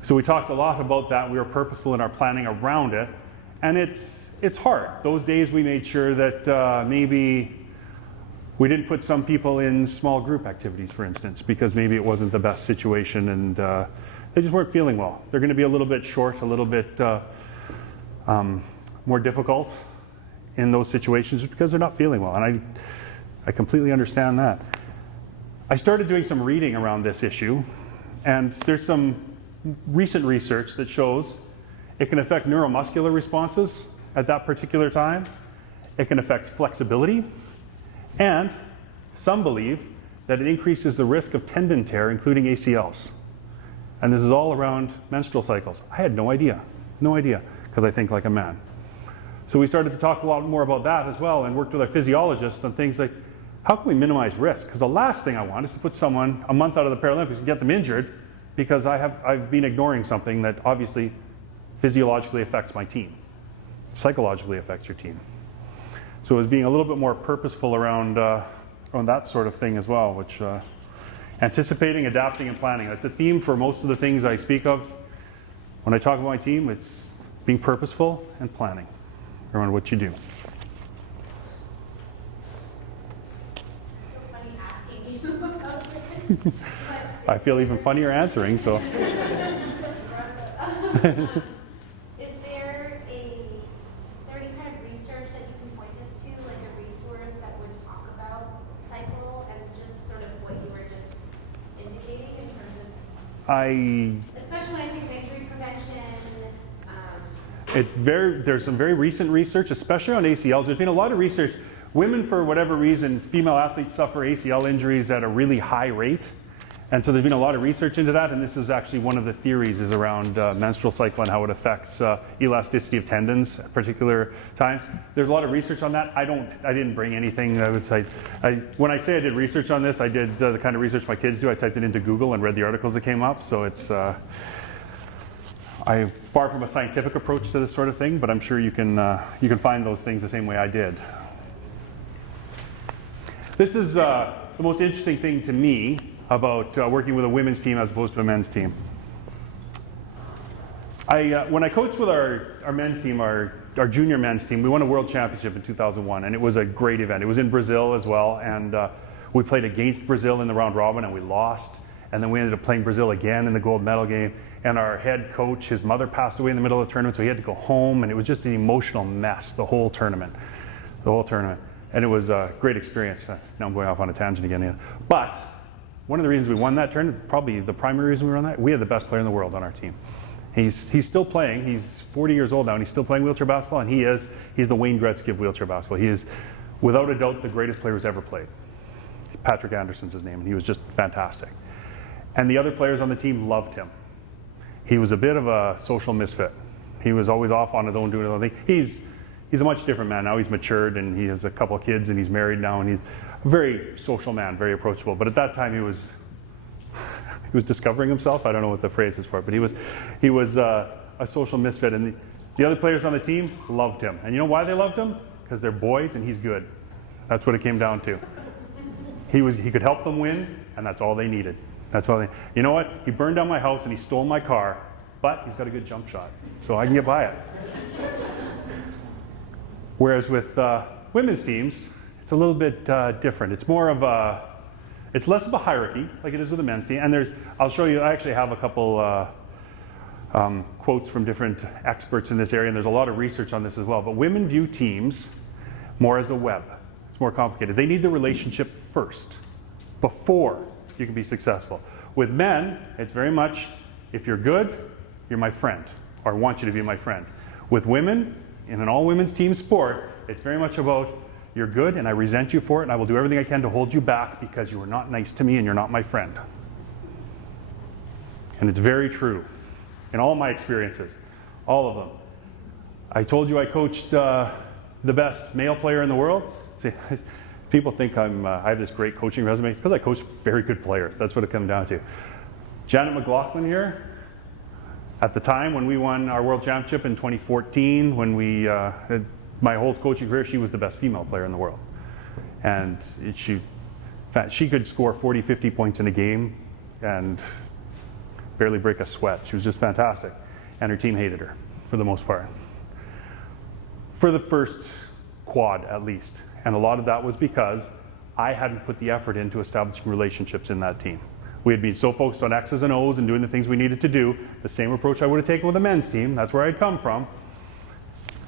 So we talked a lot about that. We were purposeful in our planning around it. And it's hard. Those days we made sure that maybe we didn't put some people in small group activities, for instance, because maybe it wasn't the best situation and they just weren't feeling well. They're going to be a little bit short, a little bit more difficult in those situations because they're not feeling well. And I completely understand that. I started doing some reading around this issue, and there's some recent research that shows it can affect neuromuscular responses at that particular time. It can affect flexibility, and some believe that it increases the risk of tendon tear, including ACLs. And this is all around menstrual cycles. I had no idea, because I think like a man. So we started to talk a lot more about that as well and worked with our physiologists on things like, how can we minimize risk? Because the last thing I want is to put someone a month out of the Paralympics and get them injured because I've been ignoring something that obviously physiologically affects my team, psychologically affects your team. So it was being a little bit more purposeful around that sort of thing as well, which anticipating, adapting, and planning. That's a theme for most of the things I speak of. When I talk about my team, it's being purposeful and planning around what you do. So funny asking you about this. I feel even funnier answering, so. Is there any kind of research that you can point us to, like a resource that would talk about cycle and just sort of what you were just indicating in terms of, especially when I think of injury prevention. There's some very recent research, especially on ACLs. There's been a lot of research. Women, for whatever reason, female athletes suffer ACL injuries at a really high rate. And so there's been a lot of research into that, and this is actually one of the theories is around menstrual cycle and how it affects elasticity of tendons at particular times. There's a lot of research on that. I didn't bring anything. When I say I did research on this, I did the kind of research my kids do. I typed it into Google and read the articles that came up. So it's I'm far from a scientific approach to this sort of thing, but I'm sure you can find those things the same way I did. This is the most interesting thing to me about working with a women's team as opposed to a men's team. When I coached with our men's team, our junior men's team, we won a world championship in 2001, and it was a great event. It was in Brazil as well, and we played against Brazil in the round robin, and we lost. And then we ended up playing Brazil again in the gold medal game. And our head coach, his mother passed away in the middle of the tournament, so he had to go home, and it was just an emotional mess, the whole tournament. And it was a great experience. Now I'm going off on a tangent again. But one of the reasons we won that tournament, probably the primary reason we won that, we had the best player in the world on our team. He's still playing. He's 40 years old now, and he's still playing wheelchair basketball, and he's the Wayne Gretzky of wheelchair basketball. He is, without a doubt, the greatest player who's ever played. Patrick Anderson's his name, and he was just fantastic. And the other players on the team loved him. He was a bit of a social misfit. He was always off on his own doing his own thing. He's a much different man now. He's matured, and he has a couple of kids, and he's married now, and he's a very social man, very approachable. But at that time, he was discovering himself. I don't know what the phrase is for it, but he was a social misfit. And the other players on the team loved him. And you know why they loved him? Because they're boys, and he's good. That's what it came down to. He could help them win, and that's all they needed. You know what? He burned down my house and he stole my car, but he's got a good jump shot, so I can get by it. Whereas with women's teams, it's a little bit different. It's less of a hierarchy like it is with the men's team. And I'll show you. I actually have a couple quotes from different experts in this area, and there's a lot of research on this as well. But women view teams more as a web. It's more complicated. They need the relationship first, before you can be successful. With men, it's very much, if you're good, you're my friend, or I want you to be my friend. With women, in an all-women's team sport, it's very much about, you're good and I resent you for it, and I will do everything I can to hold you back because you are not nice to me and you're not my friend. And it's very true in all my experiences, all of them. I told you I coached the best male player in the world. See, people think I have this great coaching resume. It's because I coach very good players. That's what it comes down to. Janet McLaughlin here, at the time when we won our world championship in 2014, when we had my whole coaching career, she was the best female player in the world. And she could score 40, 50 points in a game and barely break a sweat. She was just fantastic. And her team hated her, for the most part. For the first quad, at least. And a lot of that was because I hadn't put the effort into establishing relationships in that team. We had been so focused on X's and O's and doing the things we needed to do, the same approach I would have taken with the men's team, that's where I'd come from.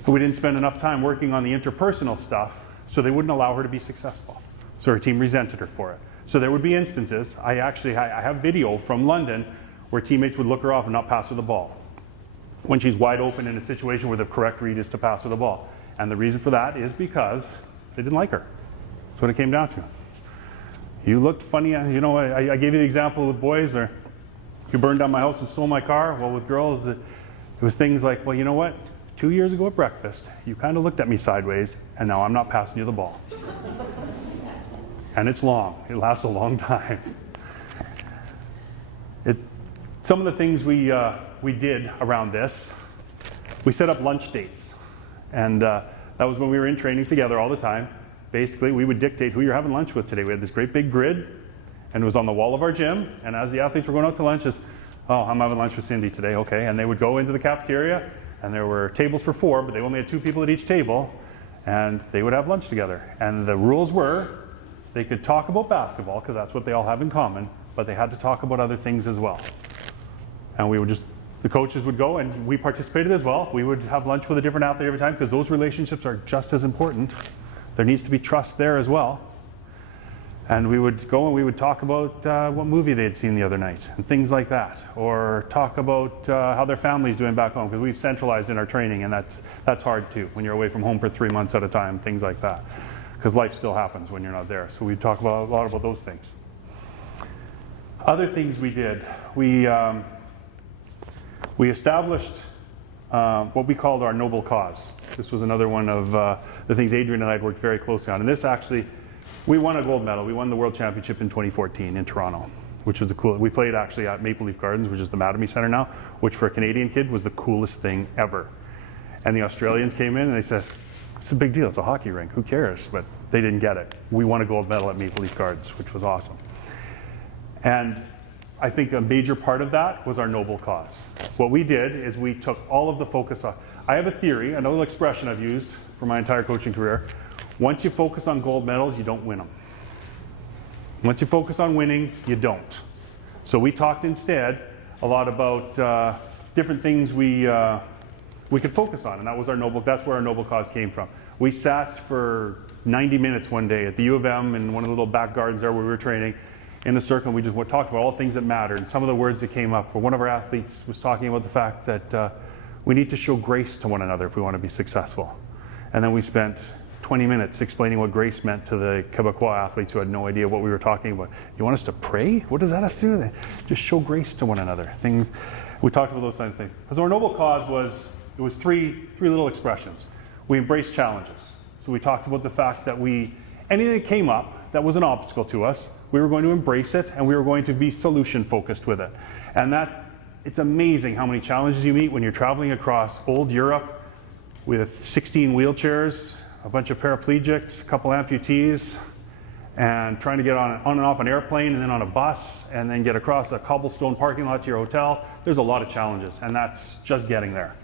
But we didn't spend enough time working on the interpersonal stuff, so they wouldn't allow her to be successful. So her team resented her for it. So there would be instances, I have video from London where teammates would look her off and not pass her the ball when she's wide open in a situation where the correct read is to pass her the ball. And the reason for that is because they didn't like her. That's what it came down to. You looked funny, you know, I gave you the example with boys, or you burned down my house and stole my car. Well, with girls, it was things like, well, you know what? 2 years ago at breakfast, you kind of looked at me sideways, and now I'm not passing you the ball. And it's long. It lasts a long time. Some of the things we did around this, we set up lunch dates. And that was when we were in training together all the time. Basically, we would dictate who you're having lunch with today. We had this great big grid, and it was on the wall of our gym. And as the athletes were going out to lunch, oh, I'm having lunch with Cindy today, okay. And they would go into the cafeteria, and there were tables for 4, but they only had 2 people at each table, and they would have lunch together. And the rules were, they could talk about basketball, because that's what they all have in common, but they had to talk about other things as well. And we would just, the coaches would go, and we participated as well. We would have lunch with a different athlete every time, because those relationships are just as important. There needs to be trust there as well. And we would go and we would talk about what movie they had seen the other night and things like that. Or talk about how their family's doing back home, because we've centralized in our training, and that's hard too when you're away from home for 3 months at a time, things like that. Because life still happens when you're not there. So we talk about a lot about those things. Other things we did, we established what we called our noble cause. This was another one of the things Adrian and I had worked very closely on. And this actually, we won a gold medal. We won the World Championship in 2014 in Toronto, which was the cool. We played actually at Maple Leaf Gardens, which is the Mattamy Center now, which for a Canadian kid was the coolest thing ever. And the Australians came in and they said, it's a big deal, it's a hockey rink, who cares? But they didn't get it. We won a gold medal at Maple Leaf Gardens, which was awesome. And I think a major part of that was our noble cause. What we did is we took all of the focus on, I have a theory, an old expression I've used for my entire coaching career. Once you focus on gold medals, you don't win them. Once you focus on winning, you don't. So we talked instead a lot about different things we could focus on, and that was that's where our noble cause came from. We sat for 90 minutes one day at the U of M in one of the little back gardens there where we were training, in a circle, and we just talked about all the things that mattered. And some of the words that came up were, one of our athletes was talking about the fact that we need to show grace to one another if we want to be successful. And then we spent 20 minutes explaining what grace meant to the Quebecois athletes who had no idea what we were talking about. You want us to pray? What does that have to do with it? Just show grace to one another. Things, we talked about those kinds of things. Because our noble cause was three little expressions. We embraced challenges. So we talked about the fact that anything that came up that was an obstacle to us, we were going to embrace it, and we were going to be solution focused with it. And it's amazing how many challenges you meet when you're traveling across old Europe with 16 wheelchairs, a bunch of paraplegics, a couple amputees, and trying to get on and off an airplane and then on a bus and then get across a cobblestone parking lot to your hotel. There's a lot of challenges, and that's just getting there.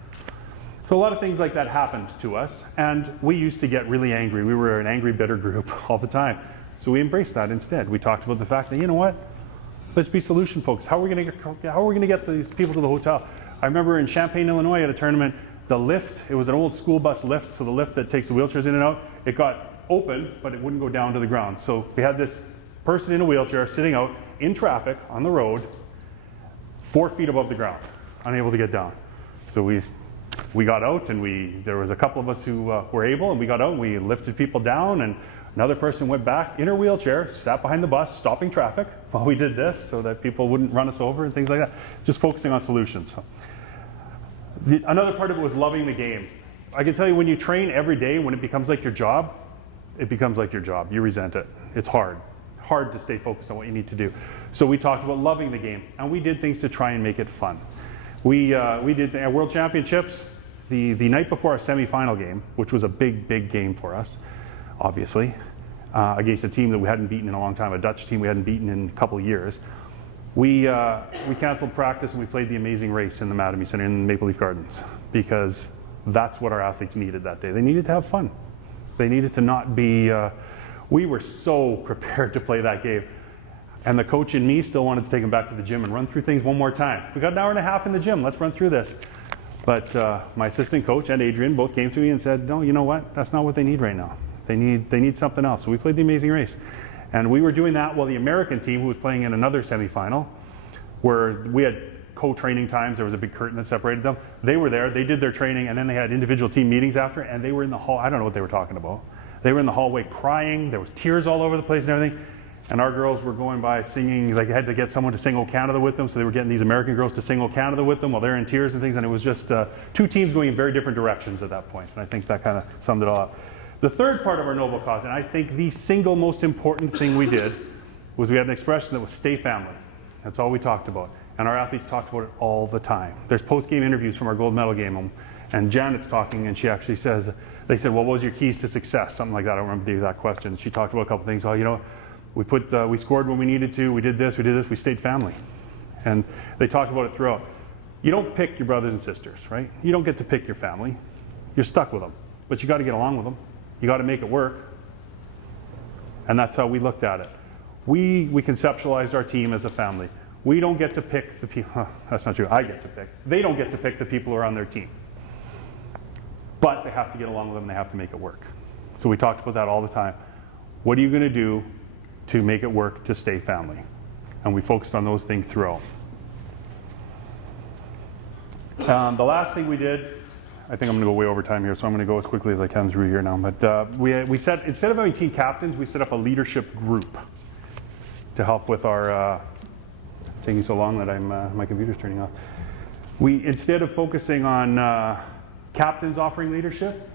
So a lot of things like that happened to us, and we used to get really angry. We were an angry, bitter group all the time. So we embraced that instead. We talked about the fact that, you know what, let's be solution focused. How are we going to get these people to the hotel? I remember in Champaign, Illinois at a tournament, the lift, it was an old school bus lift, so the lift that takes the wheelchairs in and out, it got open, but it wouldn't go down to the ground. So we had this person in a wheelchair sitting out in traffic on the road, 4 feet above the ground, unable to get down. So we got out, and there was a couple of us who were able, and we got out and we lifted people down, and another person went back in her wheelchair, sat behind the bus, stopping traffic while we did this so that people wouldn't run us over and things like that. Just focusing on solutions. So, another part of it was loving the game. I can tell you, when you train every day, when it becomes like your job, it becomes like your job. You resent it. It's hard to stay focused on what you need to do. So we talked about loving the game, and we did things to try and make it fun. We did our World Championships the night before our semifinal game, which was a big game for us, obviously, against a team that we hadn't beaten in a long time, a Dutch team we hadn't beaten in a couple of years. We canceled practice and we played the amazing race in the Mattamy Center in Maple Leaf Gardens, because that's what our athletes needed that day. They needed to have fun. They needed to not be, we were so prepared to play that game. And the coach and me still wanted to take them back to the gym and run through things one more time. We got an hour and a half in the gym, let's run through this. But my assistant coach and Adrian both came to me and said, no, you know what, that's not what they need right now. They need something else. So we played the amazing race. And we were doing that while the American team, who was playing in another semifinal, where we had co-training times, there was a big curtain that separated them. They were there, they did their training, and then they had individual team meetings after, and they were in the hall, I don't know what they were talking about. They were in the hallway crying, there was tears all over the place and everything. And our girls were going by singing, like, they had to get someone to sing "O Canada" with them, so they were getting these American girls to sing "O Canada" with them while they're in tears and things, and it was just 2 teams going in very different directions at that point. And I think that kind of summed it all up. The third part of our noble cause, and I think the single most important thing we did, was we had an expression that was "stay family." That's all we talked about. And our athletes talked about it all the time. There's post-game interviews from our gold medal game, and Janet's talking, and she actually says, they said, well, what was your keys to success? Something like that, I don't remember the exact question. She talked about a couple things. Oh, you know, we scored when we needed to, we did this, we stayed family. And they talked about it throughout. You don't pick your brothers and sisters, right? You don't get to pick your family. You're stuck with them. But you got to get along with them. You got to make it work. And that's how we looked at it. We conceptualized our team as a family. We don't get to pick the people, that's not true, I get to pick. They don't get to pick the people who are on their team. But they have to get along with them, they have to make it work. So we talked about that all the time. What are you going to do to make it work to stay family? And we focused on those things throughout. The last thing we did, I think I'm going to go way over time here, so I'm going to go as quickly as I can through here now. But we set, instead of having team captains, we set up a leadership group to help with our, taking so long that my computer's turning off. Instead of focusing on captains offering leadership,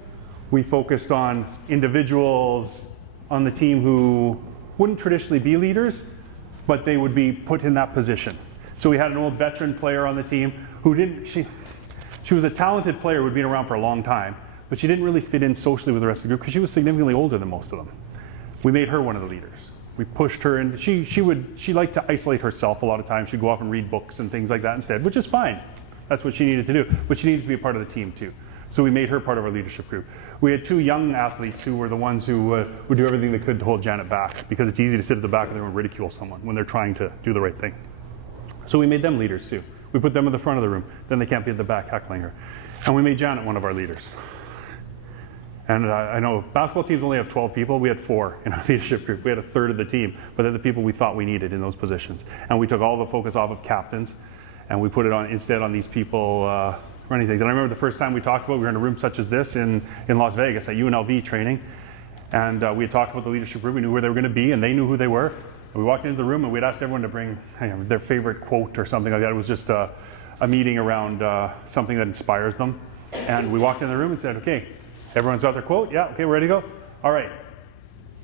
we focused on individuals on the team who wouldn't traditionally be leaders, but they would be put in that position. So we had an old veteran player on the team who she was a talented player who had been around for a long time, but she didn't really fit in socially with the rest of the group because she was significantly older than most of them. We made her one of the leaders. We pushed her, and she liked to isolate herself a lot of times. She'd go off and read books and things like that instead, which is fine. That's what she needed to do, but she needed to be a part of the team too. So we made her part of our leadership group. We had 2 young athletes who were the ones who would do everything they could to hold Janet back, because it's easy to sit at the back of the room and ridicule someone when they're trying to do the right thing. So we made them leaders too. We put them at the front of the room, then they can't be at the back heckling her. And we made Janet one of our leaders. And I know basketball teams only have 12 people. We had 4 in our leadership group. We had a third of the team, but they're the people we thought we needed in those positions. And we took all the focus off of captains, and we put it on instead on these people running things. And I remember the first time we talked about, we were in a room such as this in Las Vegas at UNLV training, and we had talked about the leadership group. We knew where they were going to be, and they knew who they were. And we walked into the room, and we'd asked everyone to bring their favorite quote or something like that. It was just a meeting around something that inspires them. And we walked into the room and said, okay, everyone's got their quote? Yeah, okay, we're ready to go? All right,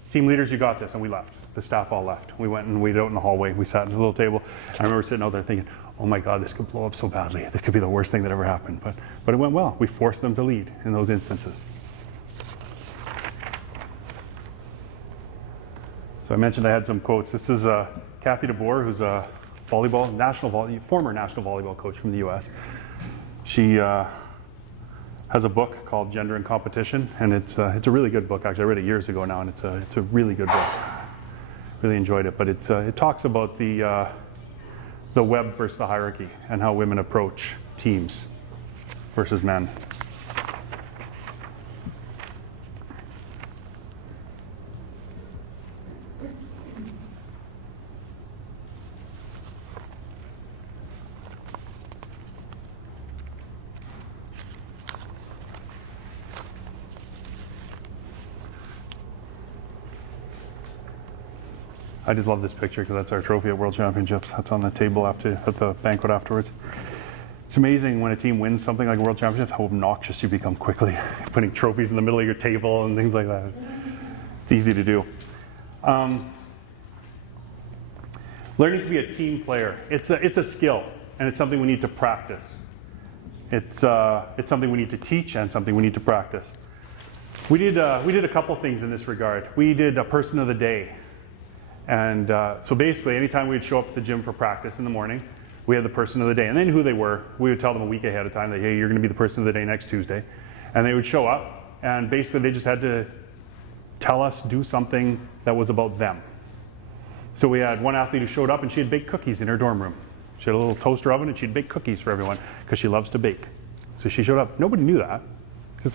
team leaders, you got this. And we left. The staff all left. We went and waited out in the hallway. We sat at a little table. I remember sitting out there thinking, oh my God, this could blow up so badly. This could be the worst thing that ever happened. But it went well. We forced them to lead in those instances. So I mentioned I had some quotes. This is Kathy DeBoer, who's a former national volleyball coach from the US. She has a book called Gender and Competition, and it's a really good book. Actually, I read it years ago now, and it's a really good book. Really enjoyed it, but it talks about the the web versus the hierarchy and how women approach teams versus men. I just love this picture because that's our trophy at World Championships. That's on the table at the banquet afterwards. It's amazing when a team wins something like a World Championship how obnoxious you become quickly, putting trophies in the middle of your table and things like that. It's easy to do. Learning to be a team player. It's a skill, and it's something we need to practice. It's something we need to teach and something we need to practice. We did a couple things in this regard. We did a person of the day. And so basically, anytime we'd show up at the gym for practice in the morning, we had the person of the day. And then who they were, we would tell them a week ahead of time that, hey, you're going to be the person of the day next Tuesday. And they would show up, and basically they just had to tell us, do something that was about them. So we had one athlete who showed up, and she had baked cookies in her dorm room. She had a little toaster oven, and she'd bake cookies for everyone because she loves to bake. So she showed up. Nobody knew that. Because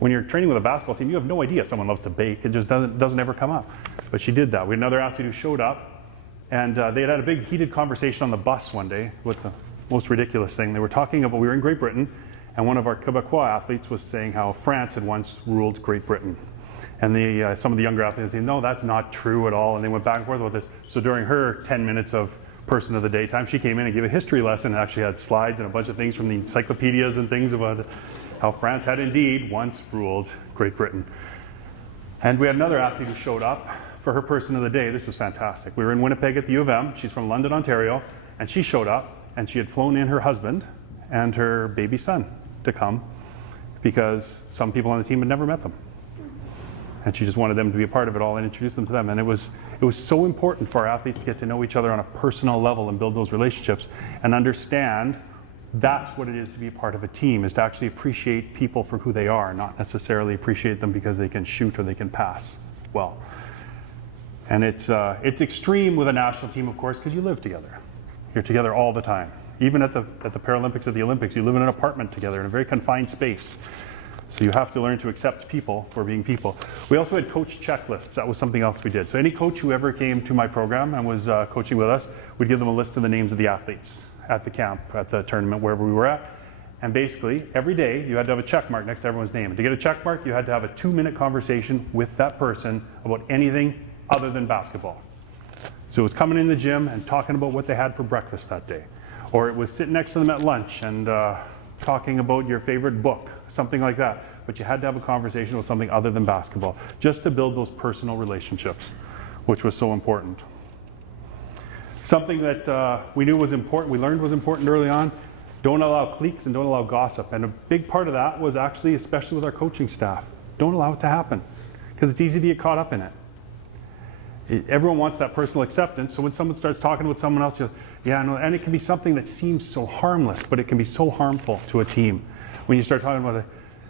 when you're training with a basketball team, you have no idea someone loves to bake. It just doesn't ever come up. But she did that. We had another athlete who showed up, and they had a big heated conversation on the bus one day with the most ridiculous thing. They were talking about, we were in Great Britain, and one of our Quebecois athletes was saying how France had once ruled Great Britain. And some of the younger athletes said, no, that's not true at all. And they went back and forth with this. So during her 10 minutes of person of the day time, she came in and gave a history lesson and actually had slides and a bunch of things from the encyclopedias and things about how France had indeed once ruled Great Britain. And we had another athlete who showed up for her person of the day. This was fantastic. We were in Winnipeg at the U of M. She's from London, Ontario. And she showed up, and she had flown in her husband and her baby son to come because some people on the team had never met them. And she just wanted them to be a part of it all and introduce them to them. And it was so important for our athletes to get to know each other on a personal level and build those relationships and understand that's what it is to be a part of a team, is to actually appreciate people for who they are, not necessarily appreciate them because they can shoot or they can pass well. And it's extreme with a national team, of course, because you live together. You're together all the time. Even at the Paralympics, at the Olympics, you live in an apartment together in a very confined space. So you have to learn to accept people for being people. We also had coach checklists. That was something else we did. So any coach who ever came to my program and was coaching with us, we'd give them a list of the names of the athletes at the camp, at the tournament, wherever we were at. And basically, every day, you had to have a check mark next to everyone's name. And to get a check mark, you had to have a 2-minute conversation with that person about anything other than basketball. So it was coming in the gym and talking about what they had for breakfast that day. Or it was sitting next to them at lunch and talking about your favorite book, something like that. But you had to have a conversation with something other than basketball, just to build those personal relationships, which was so important. Something that we knew was important, we learned was important early on, don't allow cliques and don't allow gossip. And a big part of that was actually, especially with our coaching staff, don't allow it to happen, because it's easy to get caught up in it. Everyone wants that personal acceptance, so when someone starts talking with someone else, and it can be something that seems so harmless, but it can be so harmful to a team. When you start talking about it,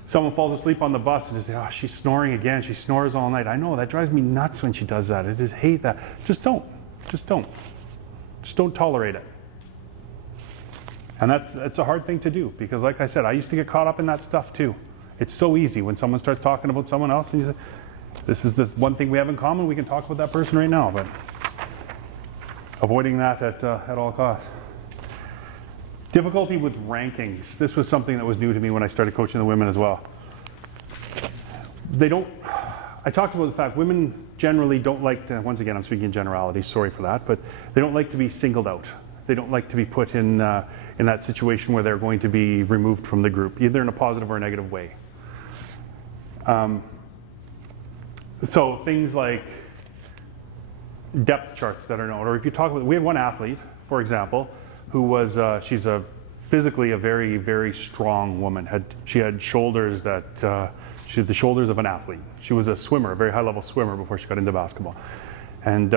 someone falls asleep on the bus and you say, oh, she's snoring again, she snores all night. I know, that drives me nuts when she does that. I just hate that. Just don't tolerate it. And that's a hard thing to do, because like I said, I used to get caught up in that stuff too. It's so easy when someone starts talking about someone else and you say, this is the one thing we have in common, we can talk about that person right now, but avoiding that at all costs. Difficulty with rankings. This was something that was new to me when I started coaching the women as well. I talked about the fact women generally don't like to, once again I'm speaking in generalities, sorry for that, but they don't like to be singled out. They don't like to be put in that situation where they're going to be removed from the group, either in a positive or a negative way. So things like depth charts that are known, or if you talk about, we had one athlete, for example, who was, she's physically a very, very strong woman. She had shoulders she had the shoulders of an athlete. She was a swimmer, a very high level swimmer before she got into basketball. And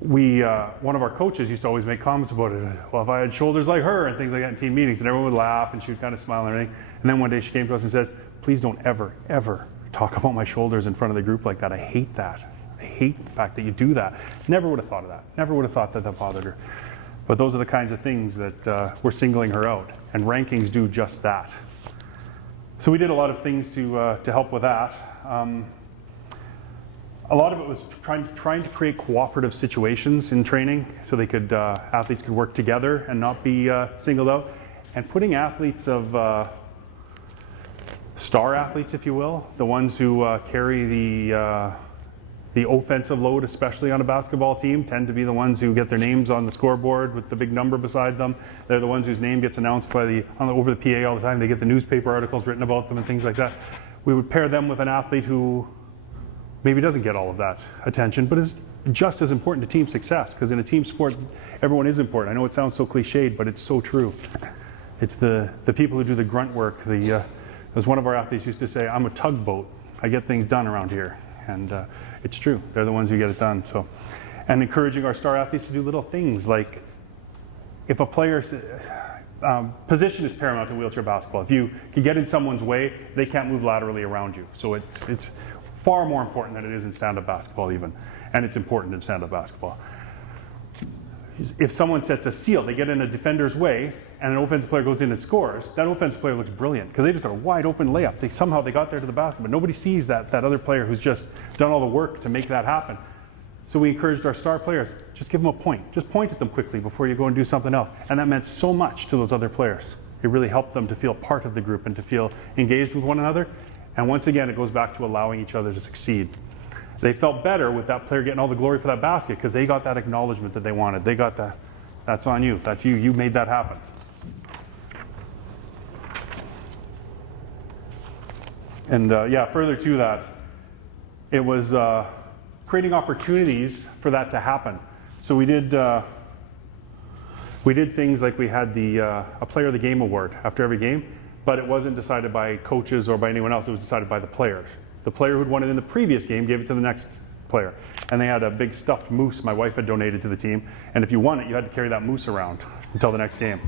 one of our coaches used to always make comments about it. Well, if I had shoulders like her and things like that in team meetings, and everyone would laugh and she would kind of smile and everything. And then one day she came to us and said, please don't ever, ever talk about my shoulders in front of the group like that. I hate that. I hate the fact that you do that. Never would have thought of that. Never would have thought that bothered her. But those are the kinds of things that we're singling her out, and rankings do just that. So we did a lot of things to help with that. A lot of it was trying to create cooperative situations in training so they could athletes could work together and not be singled out, and putting athletes of star athletes, if you will, the ones who carry the offensive load, especially on a basketball team, tend to be the ones who get their names on the scoreboard with the big number beside them. They're the ones whose name gets announced by over the PA all the time. They get the newspaper articles written about them and things like that. We would pair them with an athlete who maybe doesn't get all of that attention, but is just as important to team success, because in a team sport, everyone is important. I know it sounds so cliched, but it's so true. It's the people who do the grunt work. As one of our athletes used to say, I'm a tugboat. I get things done around here. And it's true. They're the ones who get it done. So, and encouraging our star athletes to do little things like, if a player's position is paramount in wheelchair basketball. If you can get in someone's way, they can't move laterally around you. So it's far more important than it is in stand-up basketball even. And it's important in stand-up basketball. If someone sets a seal, they get in a defender's way, and an offensive player goes in and scores, that offensive player looks brilliant because they just got a wide open layup. Somehow they got there to the basket, but nobody sees that other player who's just done all the work to make that happen. So we encouraged our star players, just give them a point. Just point at them quickly before you go and do something else. And that meant so much to those other players. It really helped them to feel part of the group and to feel engaged with one another. And once again, it goes back to allowing each other to succeed. They felt better with that player getting all the glory for that basket because they got that acknowledgement that they wanted. They got that, that's on you, that's you, you made that happen. And further to that, it was creating opportunities for that to happen. So we did things like we had a Player of the Game award after every game, but it wasn't decided by coaches or by anyone else. It was decided by the players. The player who'd won it in the previous game gave it to the next player. And they had a big stuffed moose my wife had donated to the team. And if you won it, you had to carry that moose around until the next game,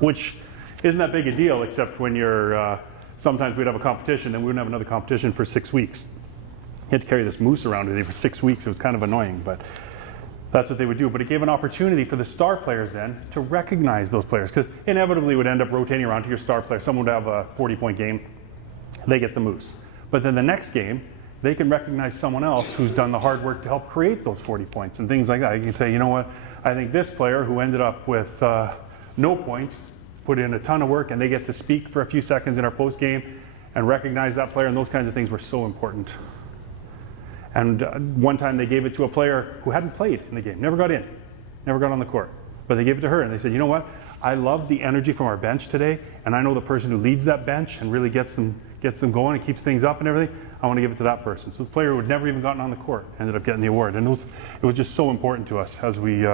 which isn't that big a deal, except when you're, sometimes we'd have a competition and we wouldn't have another competition for 6 weeks. You had to carry this moose around with you for 6 weeks. It was kind of annoying, but that's what they would do. But it gave an opportunity for the star players then to recognize those players, because inevitably it would end up rotating around to your star player. Someone would have a 40-point game, they get the moose. But then the next game, they can recognize someone else who's done the hard work to help create those 40 points and things like that. You can say, you know what, I think this player who ended up with no points put in a ton of work, and they get to speak for a few seconds in our post game and recognize that player, and those kinds of things were so important. And one time they gave it to a player who hadn't played in the game, never got in, never got on the court. But they gave it to her and they said, you know what, I love the energy from our bench today, and I know the person who leads that bench and really gets them going and keeps things up and everything, I want to give it to that person. So the player who had never even gotten on the court ended up getting the award. And it was just so important to us as we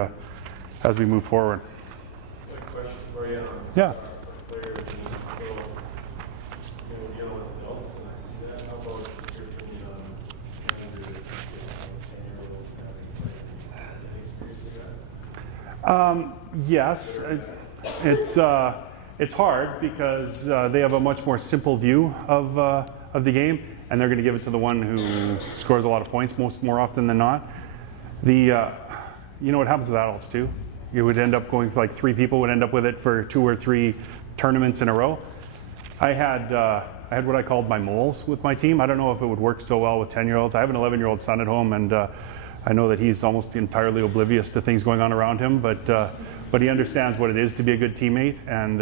move forward. Quick question for you. Yeah. Players and dealing with adults, and I see that. How about your opinion on younger, 10-year-olds having any experience with that? Yes, it's hard because they have a much more simple view of the game, and they're going to give it to the one who scores a lot of points more often than not. You know what happens with adults too? You would end up going, like 3 people would end up with it for 2 or 3 tournaments in a row. I had what I called my moles with my team. I don't know if it would work so well with 10-year-olds. I have an 11-year-old son at home, and I know that he's almost entirely oblivious to things going on around him, but he understands what it is to be a good teammate, and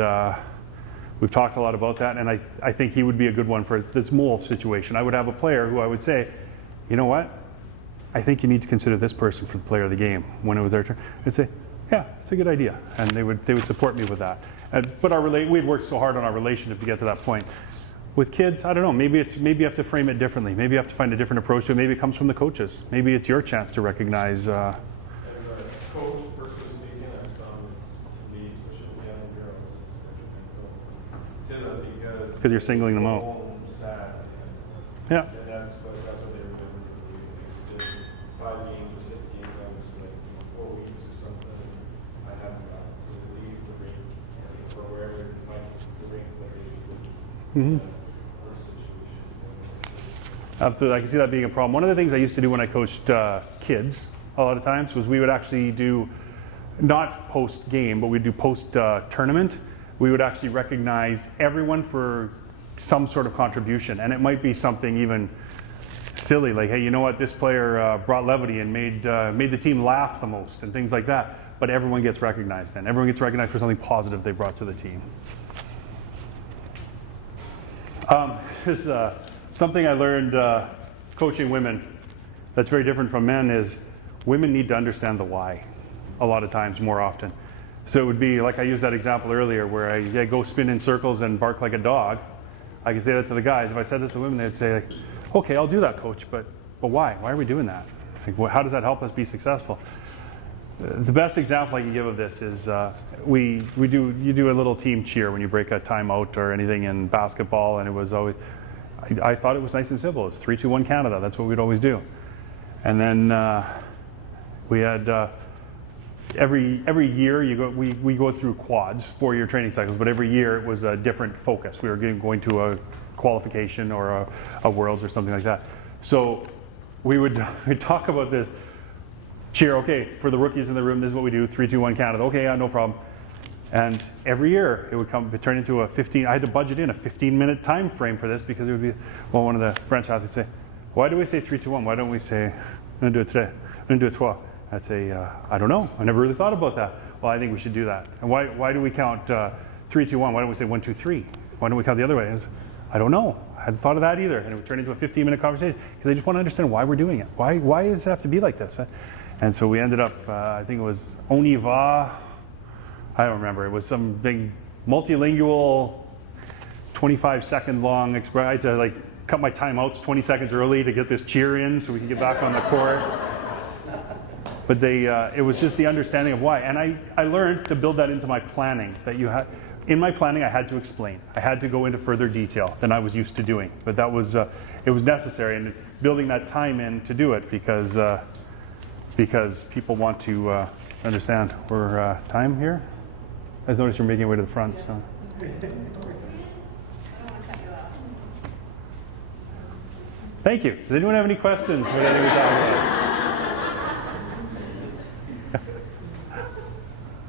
we've talked a lot about that, and I think he would be a good one for this mole situation. I would have a player who I would say, you know what, I think you need to consider this person for the player of the game when it was their turn. I'd say, yeah, it's a good idea, and they would support me with that. But we'd worked so hard on our relationship to get to that point. With kids, I don't know, maybe you have to frame it differently. Maybe you have to find a different approach to it. Maybe it comes from the coaches. Maybe it's your chance to recognize. As a coach, personally speaking, I've found it's me, especially with young girls, it's detrimental. Because you're singling them out. Sad. Yeah. And that's what they remember. They did 5 games or 6 games, I was like 4 weeks or something. I haven't gotten to leave the rink or wherever it might be the rink like they do. Mm-hmm. Absolutely, I can see that being a problem. One of the things I used to do when I coached kids a lot of times was we would actually do not post game, but we'd do post tournament. We would actually recognize everyone for some sort of contribution, and it might be something even silly, like, hey, you know what, this player brought levity and made the team laugh the most, and things like that. But everyone gets recognized then. Everyone gets recognized for something positive they brought to the team. This is something I learned coaching women that's very different from men is women need to understand the why a lot of times more often. So it would be like I used that example earlier where I go spin in circles and bark like a dog. I can say that to the guys. If I said that to women, they'd say, like, okay, I'll do that, coach, but why? Why are we doing that? Like, how does that help us be successful? The best example I can give of this is you do a little team cheer when you break a timeout or anything in basketball, and it was always, I thought it was nice and simple. It's 3-2-1 Canada. That's what we'd always do. And then we had every year we go through quads, 4-year training cycles, but every year it was a different focus. We were going to a qualification or a Worlds or something like that. So we'd talk about this. Cheer, okay, for the rookies in the room, this is what we do, 3-2-1 Canada. Okay, yeah, no problem. And every year it would turn into I had to budget in a 15-minute time frame for this because it would be, well, one of the French athletes would say, why do we say 3-2-1? Why don't we say, I'm going to do it today, I'm going to do it tomorrow? I'd say, I don't know, I never really thought about that. Well, I think we should do that. And why do we count 3-2-1? Why don't we say 1-2-3? Why don't we count the other way? I don't know. I hadn't thought of that either. And it would turn into a 15-minute conversation because they just want to understand why we're doing it. Why does it have to be like this? And so we ended up, I think it was on y va, I don't remember. It was some big multilingual 25-second long expression. I had to like cut my timeouts 20 seconds early to get this cheer in so we could get back on the court. But it was just the understanding of why. And I learned to build that into my planning, that in my planning I had to explain. I had to go into further detail than I was used to doing. But that was, it was necessary, and building that time in to do it because people want to understand. We're time here. I noticed you're making your way to the front. So. Thank you. Does anyone have any questions?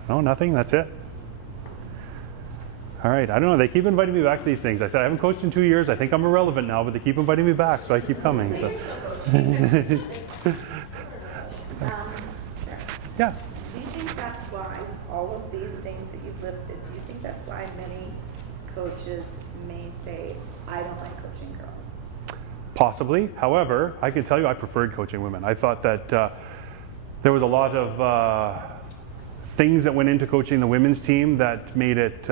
No, nothing? That's it? All right. I don't know. They keep inviting me back to these things. I said I haven't coached in 2 years. I think I'm irrelevant now, but they keep inviting me back, so I keep coming. So. Yeah. Do you think that's why all of these things that you've listed, do you think that's why many coaches may say, I don't like coaching girls? Possibly. However, I can tell you I preferred coaching women. I thought that there was a lot of things that went into coaching the women's team that made it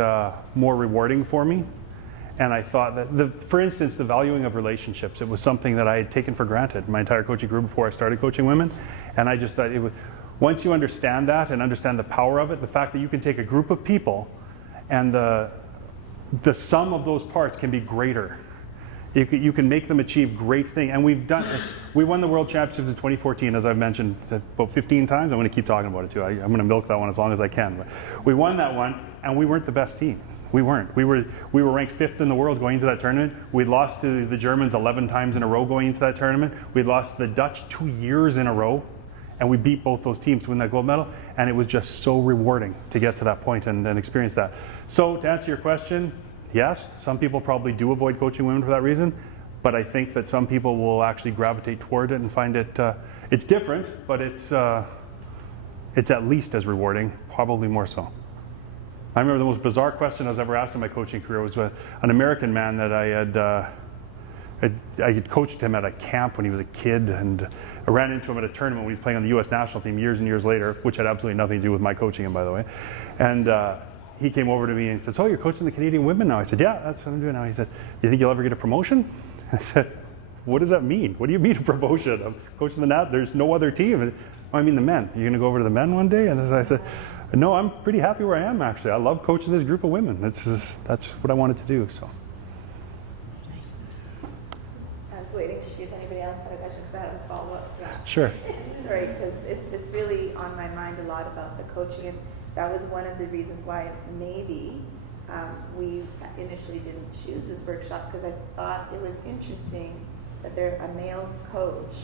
more rewarding for me. And I thought that, for instance, the valuing of relationships, it was something that I had taken for granted my entire coaching career before I started coaching women. And I just thought it was, once you understand that and understand the power of it, the fact that you can take a group of people and the sum of those parts can be greater. You can make them achieve great things. And we won the World Championships in 2014, as I've mentioned about 15 times. I'm going to keep talking about it too. I'm going to milk that one as long as I can. But we won that one, and we weren't the best team. We weren't. We were ranked 5th in the world going into that tournament. We'd lost to the Germans 11 times in a row going into that tournament. We'd lost to the Dutch 2 years in a row, and we beat both those teams to win that gold medal. And it was just so rewarding to get to that point and experience that. So to answer your question, yes, some people probably do avoid coaching women for that reason, but I think that some people will actually gravitate toward it and find it, it's different, but it's at least as rewarding, probably more so. I remember the most bizarre question I was ever asked in my coaching career was an American man that I had coached him at a camp when he was a kid, and I ran into him at a tournament when he was playing on the U.S. national team years and years later, which had absolutely nothing to do with my coaching him, by the way. And he came over to me and he said, so you're coaching the Canadian women now? I said, yeah, that's what I'm doing now. He said, do you think you'll ever get a promotion? I said, what does that mean? What do you mean a promotion? I'm coaching the Nat, there's no other team. I mean the men. You're going to go over to the men one day? And I said, no, I'm pretty happy where I am, actually. I love coaching this group of women. That's what I wanted to do. So. I was waiting to see if anybody else had a question, because I have a follow-up to that. Sure. Sorry, because it's really on my mind a lot about the coaching, and that was one of the reasons why maybe we initially didn't choose this workshop, because I thought it was interesting that a male coach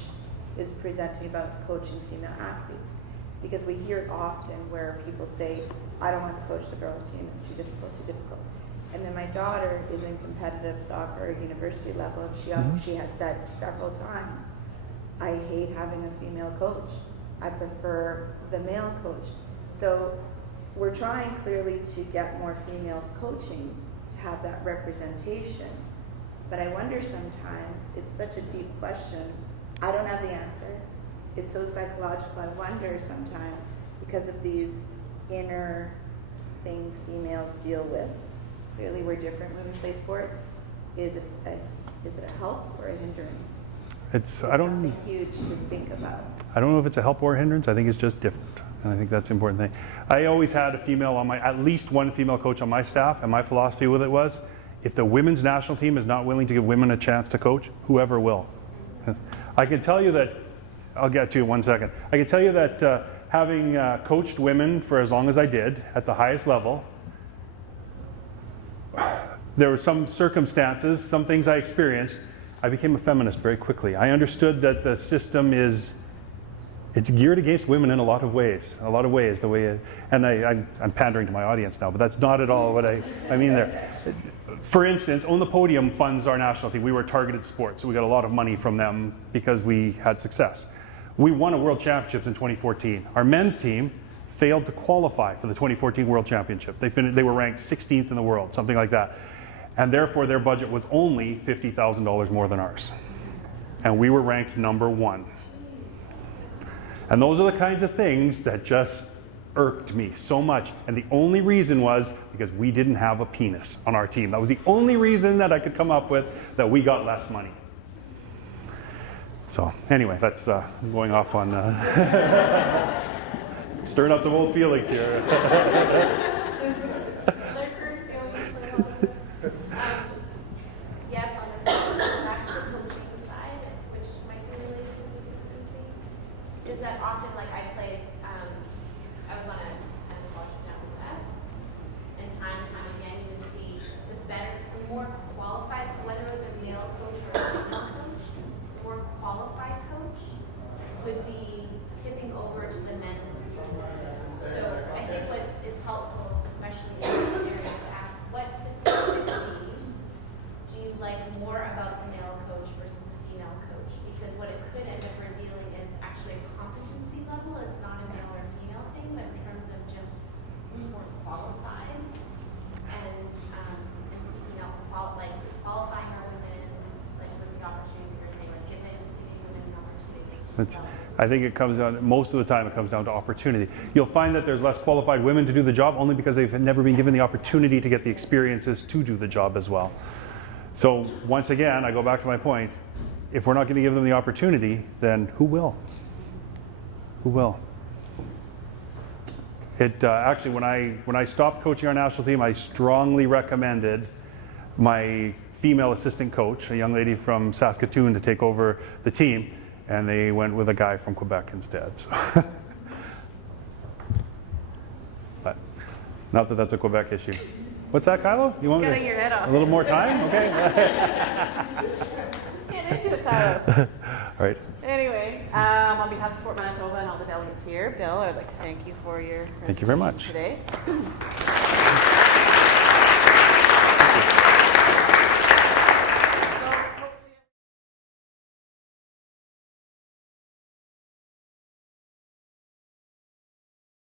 is presenting about coaching female athletes. Because we hear it often where people say, I don't want to coach the girls team, it's too difficult, too difficult. And then my daughter is in competitive soccer at university level, and she has said several times, I hate having a female coach. I prefer the male coach. So we're trying clearly to get more females coaching, to have that representation. But I wonder sometimes, it's such a deep question, I don't have the answer. It's so psychological, I wonder sometimes, because of these inner things females deal with. Clearly we're different when we play sports. Is it a help or a hindrance? It's something huge to think about. I don't know if it's a help or a hindrance. I think it's just different. And I think that's the important thing. I always had at least one female coach on my staff, and my philosophy with it was, if the women's national team is not willing to give women a chance to coach, whoever will. I can tell you that, I'll get to you in 1 second. I can tell you that having coached women for as long as I did at the highest level, there were some circumstances, some things I experienced. I became a feminist very quickly. I understood that the system it's geared against women in a lot of ways. The way, I'm pandering to my audience now, but that's not at all what I mean there. For instance, On the Podium funds our national team. We were a targeted sport, so we got a lot of money from them because we had success. We won a World Championships in 2014. Our men's team failed to qualify for the 2014 World Championship. They were ranked 16th in the world, something like that. And therefore their budget was only $50,000 more than ours. And we were ranked number 1. And those are the kinds of things that just irked me so much. And the only reason was because we didn't have a penis on our team. That was the only reason that I could come up with that we got less money. So anyway, that's going off on stirring up some old feelings here. Yes, on the practical coaching side, which might be related to consistency, is that often, like I played, I was on a tennis scholarship down in the US, and time and time again you would see the more qualified, so whether it was a male coach or a female coach, the more qualified coach would be tipping over to the men's team. So I think what is helpful, especially in this area, is to ask what specifically do you like more about the male coach versus the female coach? Because what it could end up revealing is actually a competency level. It's not a male or female thing, but in terms of just who's more qualified and seeking out qualifying our women, like with the opportunities that you're saying, like giving women an opportunity to develop. I think it comes down, most of the time it comes down to opportunity. You'll find that there's less qualified women to do the job only because they've never been given the opportunity to get the experiences to do the job as well. So once again, I go back to my point, if we're not going to give them the opportunity, then who will? Who will? It actually, when I stopped coaching our national team, I strongly recommended my female assistant coach, a young lady from Saskatoon, to take over the team. And they went with a guy from Quebec instead. So. But not that that's a Quebec issue. What's that, Kylo? You want Getting your head off. a little more time? Okay. Just get into it, Kylo. All right. Anyway, on behalf of Sport Manitoba and all the delegates here, Bill, I'd like to thank you for your Thank you very much. presentation today.